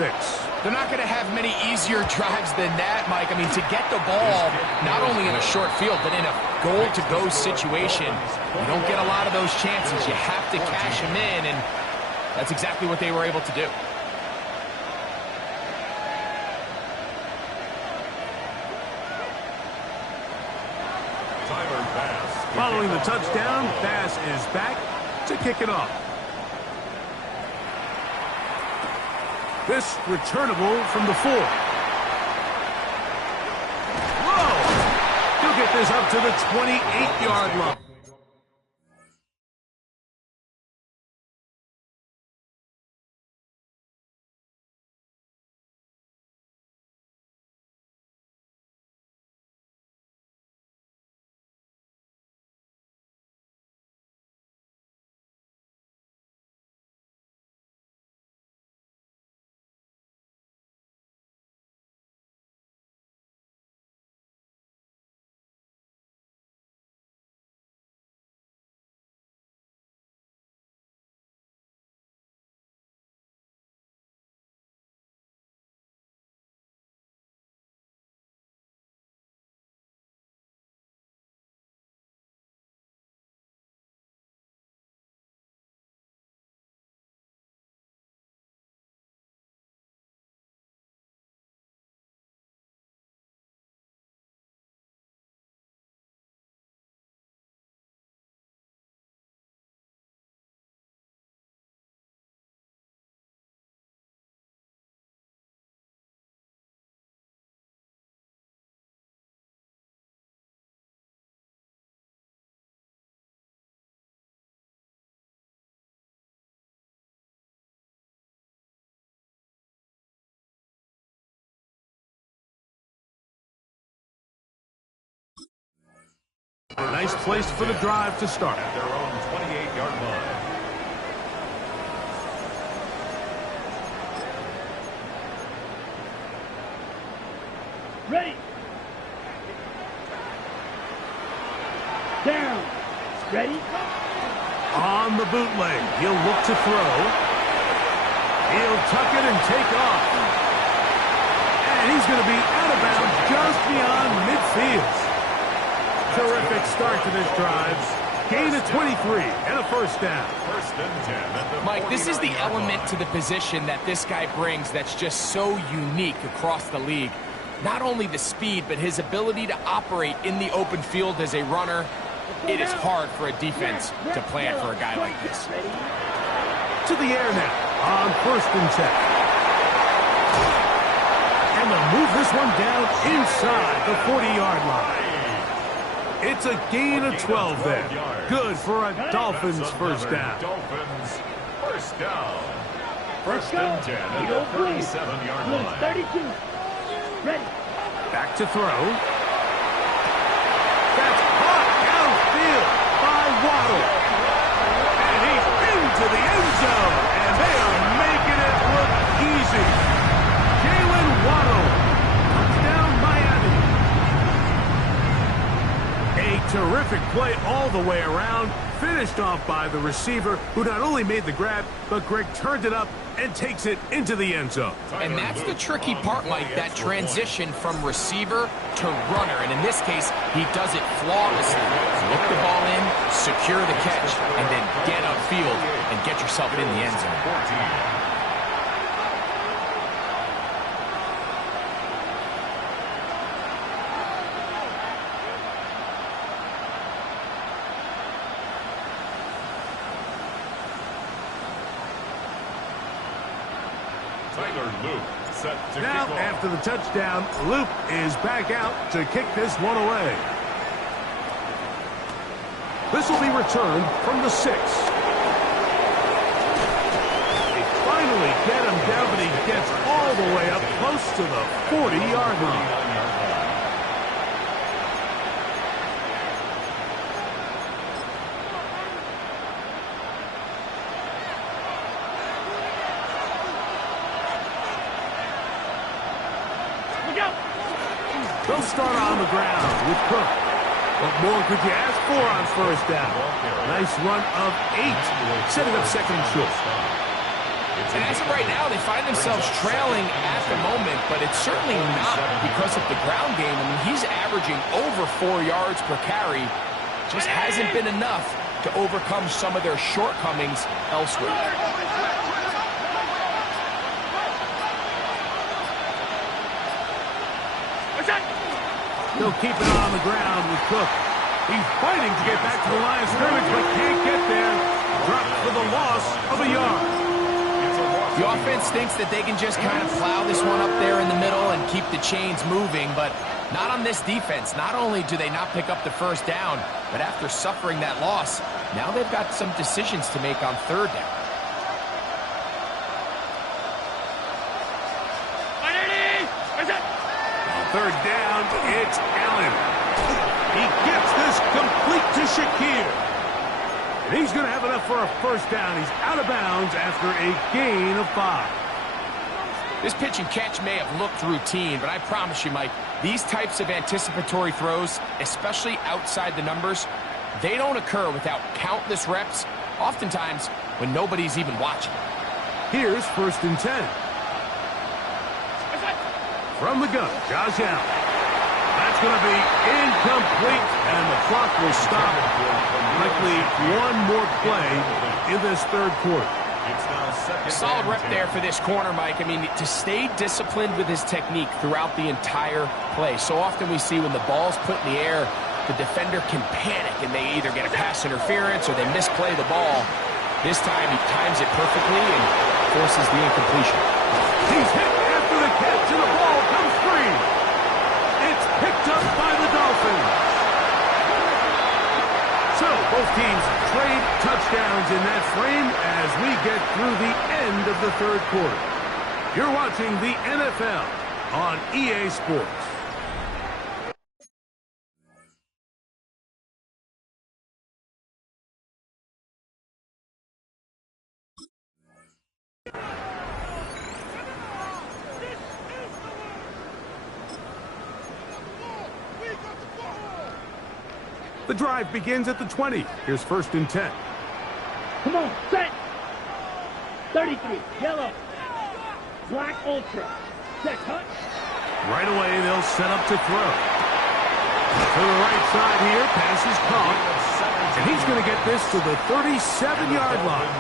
They're not going to have many easier drives than that, Mike. I mean, to get the ball, not only in a short field, but in a goal-to-go situation, you don't get a lot of those chances. You have to cash them in, and that's exactly what they were able to do. Following the touchdown, Bass is back to kick it off. This returnable from the 4. Whoa! He'll get this up to the 28-yard line. A nice place for the drive to start. At their own 28-yard line. Ready. Down. Ready. On the bootleg, he'll look to throw. He'll tuck it and take off. And he's going to be out of bounds just beyond midfield. Terrific start to this drive. gain of 23 and a first down. First and 10 at the Mike, this is the 49-yard element line. to the position that this guy brings that's just so unique across the league. Not only the speed, but his ability to operate in the open field as a runner. It is hard for a defense to plan for a guy like this. To the air now on first and 10. And they'll move this one down inside the 40-yard line. It's a gain of 12 there. Good for a Dolphins first down. Dolphins first down. First and 10 at the 37-yard line. 32. Ready. Back to throw. That's caught downfield by Waddle. And he's into the end zone. And they are making it look easy. Jalen Waddle. Touchdown Miami. A terrific play all the way around. Finished off by the receiver, who not only made the grab, but Greg turned it up and takes it into the end zone. And that's the tricky part, Mike, that transition from receiver to runner. And in this case, he does it flawlessly. Look the ball in, secure the catch, and then get upfield and get yourself in the end zone. Now, after the touchdown, Luke is back out to kick this one away. This will be returned from the 6. They finally get him down, but he gets all the way up close to the 40-yard line. They'll start on the ground with Cook. What more could you ask for on first down? Nice run of 8, setting up second and short. And as of right now, they find themselves trailing at the moment, but it's certainly not because of the ground game. I mean, he's averaging over 4 yards per carry. Just hasn't been enough to overcome some of their shortcomings elsewhere. He'll keep it on the ground with Cook. He's fighting to get back to the line of scrimmage, but can't get there. Dropped for the loss of a yard. The offense thinks that they can just kind of plow this one up there in the middle and keep the chains moving, but not on this defense. Not only do they not pick up the first down, but after suffering that loss, now they've got some decisions to make on third down. Third down, it's Allen. He gets this complete to Shakir. And he's going to have enough for a first down. He's out of bounds after a gain of 5. This pitch and catch may have looked routine, but I promise you, Mike, these types of anticipatory throws, especially outside the numbers, they don't occur without countless reps, oftentimes when nobody's even watching. Here's first and 10. From the gun, Josh Allen. That's going to be incomplete, and the clock will stop. Likely one more play in this third quarter. Solid rep there for this corner, Mike. I mean, to stay disciplined with his technique throughout the entire play. So often we see when the ball's put in the air, the defender can panic, and they either get a pass interference or they misplay the ball. This time, he times it perfectly and forces the incompletion. He's hit after the catch, and the ball comes free. It's picked up by the Dolphins. So both teams trade touchdowns in that frame as we get through the end of the third quarter. You're watching the NFL on EA Sports. The drive begins at the 20. Here's first and 10. Come on, set. 33, yellow. Black Ultra. Set, cut. Right away, they'll set up to throw. To the right side here, pass is caught. And he's going to get this to the 37-yard line.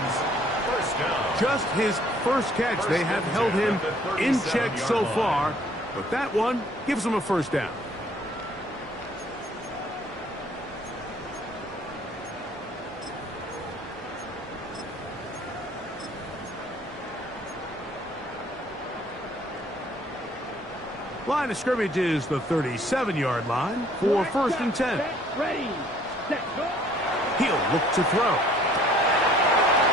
Just his first catch. They have held him in check so far, but that one gives him a first down. Line of scrimmage is the 37-yard line for first and 10. Ready. Set. Go. He'll look to throw.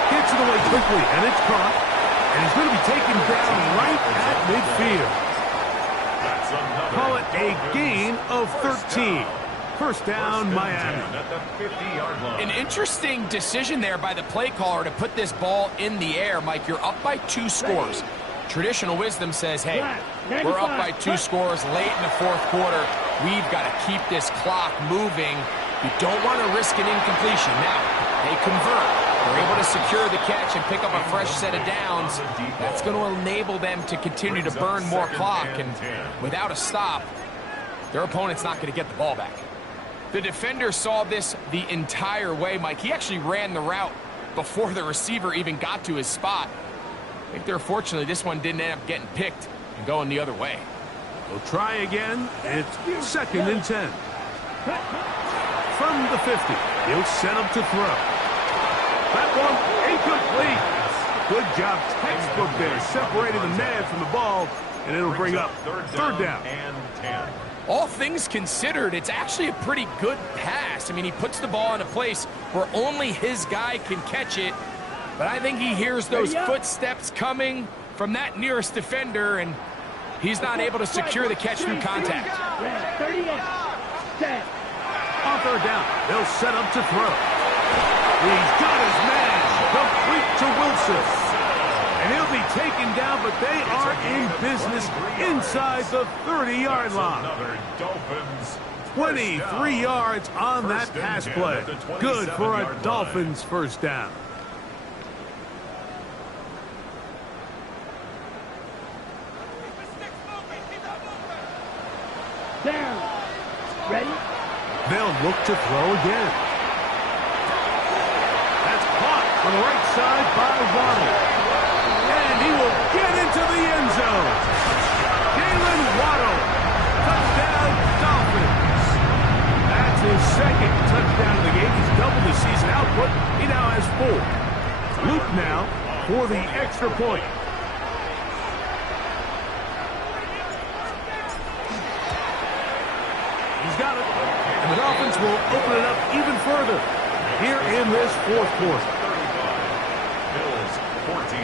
Gets it away quickly, and it's caught. And he's going to be taken down right at midfield. Call it a gain of 13. First down, Miami. An interesting decision there by the play caller to put this ball in the air. Mike, you're up by 2 scores. Traditional wisdom says, hey, we're up by 2 scores late in the fourth quarter. We've got to keep this clock moving. You don't want to risk an incompletion. Now, they convert. They're able to secure the catch and pick up a fresh set of downs. That's going to enable them to continue to burn more clock. And without a stop, their opponent's not going to get the ball back. The defender saw this the entire way, Mike. He actually ran the route before the receiver even got to his spot. I think they're fortunately this one didn't end up getting picked and going the other way. We'll try again. It's second and 10. From the 50, he'll set him to throw. That one incomplete. Good job, textbook there, separating the man from the ball, and it'll bring up third down. All things considered, it's actually a pretty good pass. I mean, he puts the ball in a place where only his guy can catch it. But I think he hears those footsteps coming from that nearest defender, and he's not able to secure the catch through contact. 38. Set. On third down, they'll set up to throw. He's got his man complete to Wilson. And he'll be taken down, but they are in business inside the 30-yard line. 23 yards on that pass play. Good for a Dolphins first down. Down. Ready. They'll look to throw again. That's caught on the right side by Waddle. And he will get into the end zone. Jalen Waddle. Touchdown, Dolphins. That's his second touchdown of the game. He's doubled his season output. He now has 4. Luke now for the extra point. He's got it. And the Dolphins will open it up even further here in this fourth quarter. Bills 14.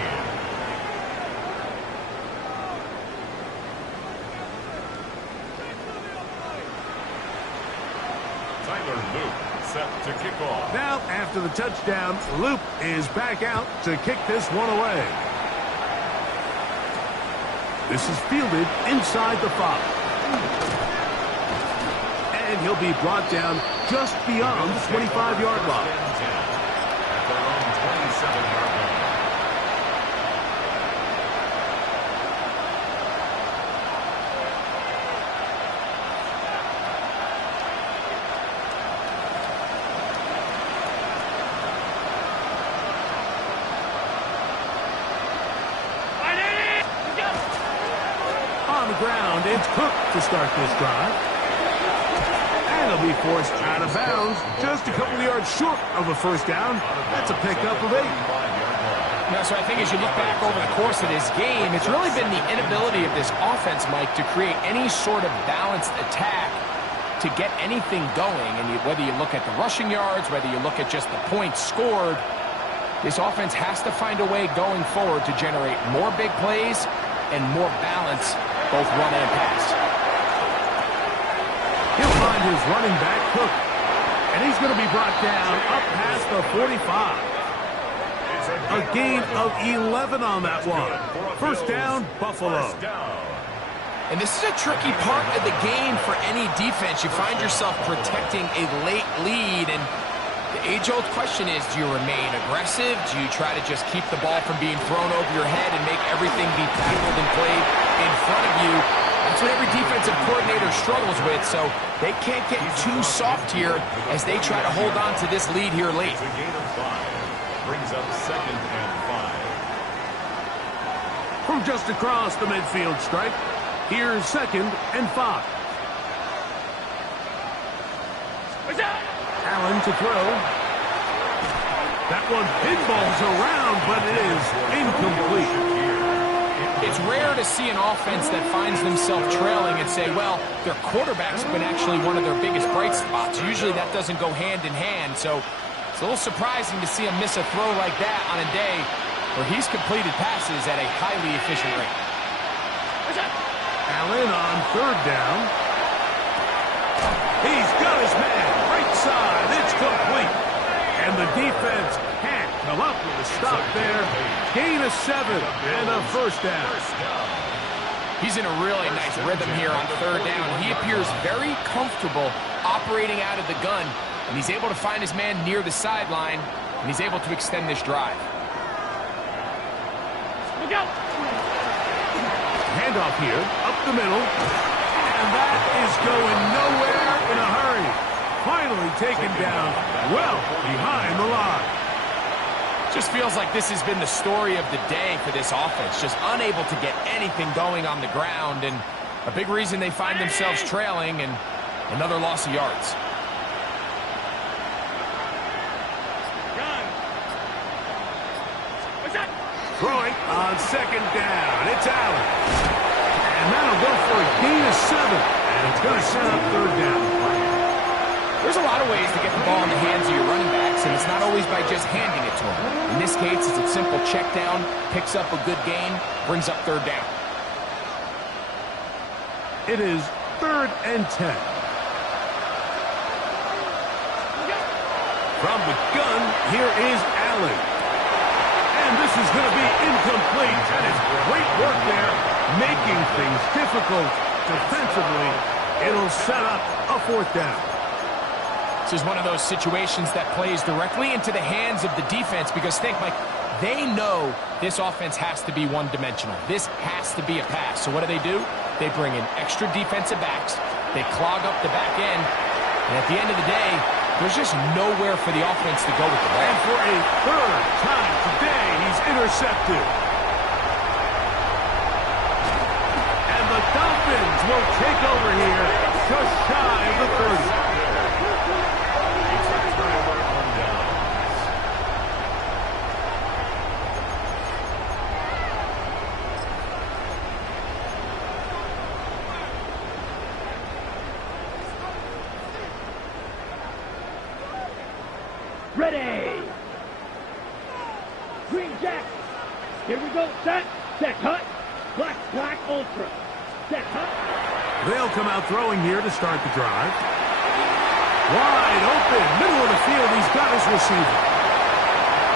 Tyler Luke set to kick off. Now, after the touchdown, Luke is back out to kick this one away. This is fielded inside the 5. And he'll be brought down just beyond the 25-yard line. At their own 27-yard line. On the ground, it's Cook to start this drive. And he'll be forced out of bounds just a couple of yards short of a first down. That's a pickup of 8. Yeah, so I think as you look back over the course of this game, it's really been the inability of this offense, Mike, to create any sort of balanced attack to get anything going. And whether you look at the rushing yards, whether you look at just the points scored, this offense has to find a way going forward to generate more big plays and more balance, both run and pass. He'll find his running back, Cook. And he's going to be brought down up past the 45. A gain of 11 on that one. First down, Buffalo. And this is a tricky part of the game for any defense. You find yourself protecting a late lead, and the age-old question is, do you remain aggressive? Do you try to just keep the ball from being thrown over your head and make everything be tackled and played in front of you? That's what every defensive coordinator struggles with, so they can't get too soft here as they try to hold on to this lead here late. It's a gain of 5. Brings up 2nd and 5. From just across the midfield stripe, here's 2nd and 5. Allen to throw. That one pinballs around, but it is incomplete. It's rare to see an offense that finds themselves trailing and say, well, their quarterback's been actually one of their biggest bright spots. Usually that doesn't go hand in hand, so it's a little surprising to see him miss a throw like that on a day where he's completed passes at a highly efficient rate. Allen on 3rd down. He's got his man right side. It's complete. And the defense can't come up with a stop there. Gain of 7 and a 1st down. He's in a really nice rhythm here on 3rd down. He appears very comfortable operating out of the gun, and he's able to find his man near the sideline, and he's able to extend this drive. Handoff here, up the middle. And that is going nowhere in a hurry. Finally taken down well behind the line. Just feels like this has been the story of the day for this offense. Just unable to get anything going on the ground, and a big reason they find themselves trailing, and another loss of yards. Throwing on 2nd down. It's Allen. And that'll go for a gain of 7. And it's going to set up 3rd down. There's a lot of ways to get the ball in the hands of your running backs, and it's not always by just handing it to them. In this case, it's a simple check down, picks up a good gain, brings up 3rd down. It is 3rd and 10. From the gun, here is Allen. And this is going to be incomplete. That is great work there, making things difficult defensively. It'll set up a 4th down. This is one of those situations that plays directly into the hands of the defense because think, Mike, they know this offense has to be one-dimensional. This has to be a pass. So what do? They bring in extra defensive backs. They clog up the back end. And at the end of the day, there's just nowhere for the offense to go with the ball. And for a 3rd time today, he's intercepted. And the Dolphins will take over here just shy of the 30. Ready! Green Jack! Here we go, set cut! Black ultra! Set cut! They'll come out throwing here to start the drive. Wide open, middle of the field, he's got his receiver.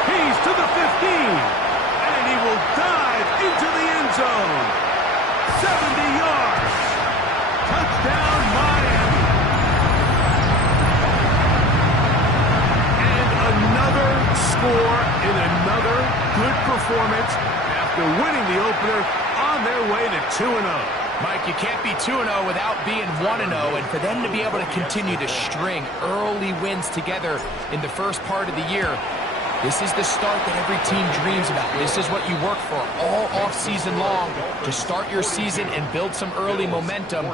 He's to the 15, and he will dive into the end zone. 70 yards. Touchdown, Miami. And another score in another good performance after winning the opener on their way to 2-0. Mike, you can't be 2-0 without being 1-0, and for them to be able to continue to string early wins together in the first part of the year, this is the start that every team dreams about. This is what you work for all offseason long to start your season and build some early momentum.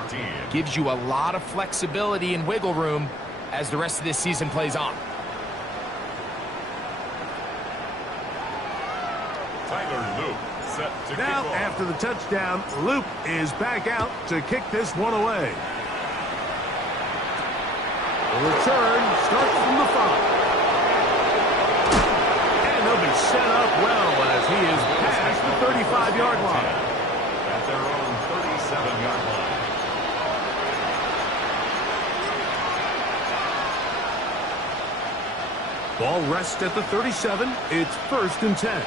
Gives you a lot of flexibility and wiggle room as the rest of this season plays on. Now, after the touchdown, Luke is back out to kick this one away. The return starts from the 5. And they'll be set up well as he is past the 35-yard line. At their own 37-yard line. Ball rests at the 37. It's 1st and 10.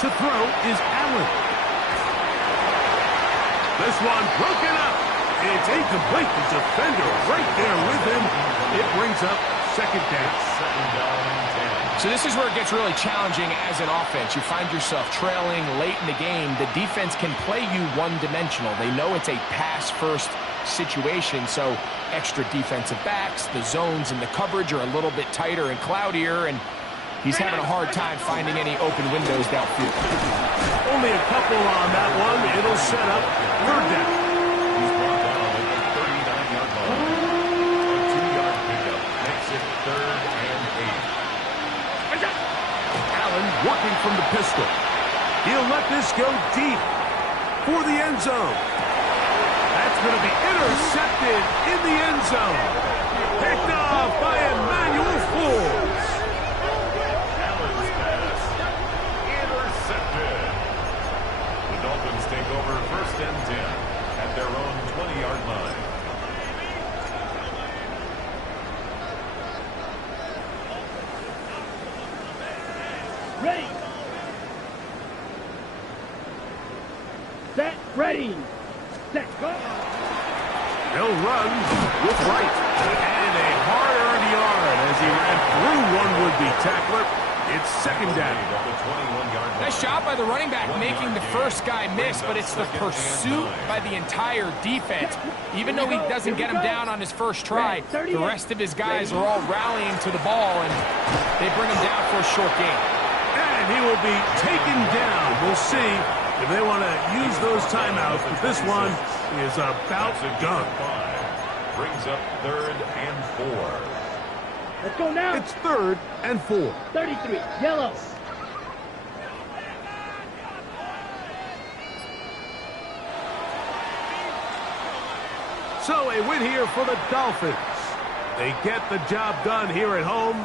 To throw is Allen. This one broken up. It's incomplete. The defender right there with him. It brings up second down. Second down and 10. So this is where it gets really challenging as an offense. You find yourself trailing late in the game. The defense can play you one-dimensional. They know it's a pass-first situation, so extra defensive backs, the zones and the coverage are a little bit tighter and cloudier, and he's having a hard time finding any open windows downfield. Only a couple on that one. It'll set up third down. He's brought down at the 39-yard line. A 2-yard pickup makes it 3rd and 8. Allen working from the pistol. He'll let this go deep for the end zone. That's going to be intercepted in the end zone. Picked off by Emmanuel Forbes. Allen's pass intercepted. The Dolphins take over 1st and 10 at their own 20-yard line. Ready. Set. Ready. Set. Go. They'll run with right. And a hard-earned yard as he ran through one would-be tackler. It's second down. At the 21-yard line. Nice job by the running back making the first guy miss, but it's the pursuit by the entire defense. Even though he doesn't get him down on his first try, the rest of his guys are all rallying to the ball, and they bring him down for a short gain. And he will be taken down. We'll see if they want to use those timeouts, but this one is about done. 5 brings up 3rd and 4. Let's go now. It's 3rd and 4. 33. Yellow. So a win here for the Dolphins. They get the job done here at home.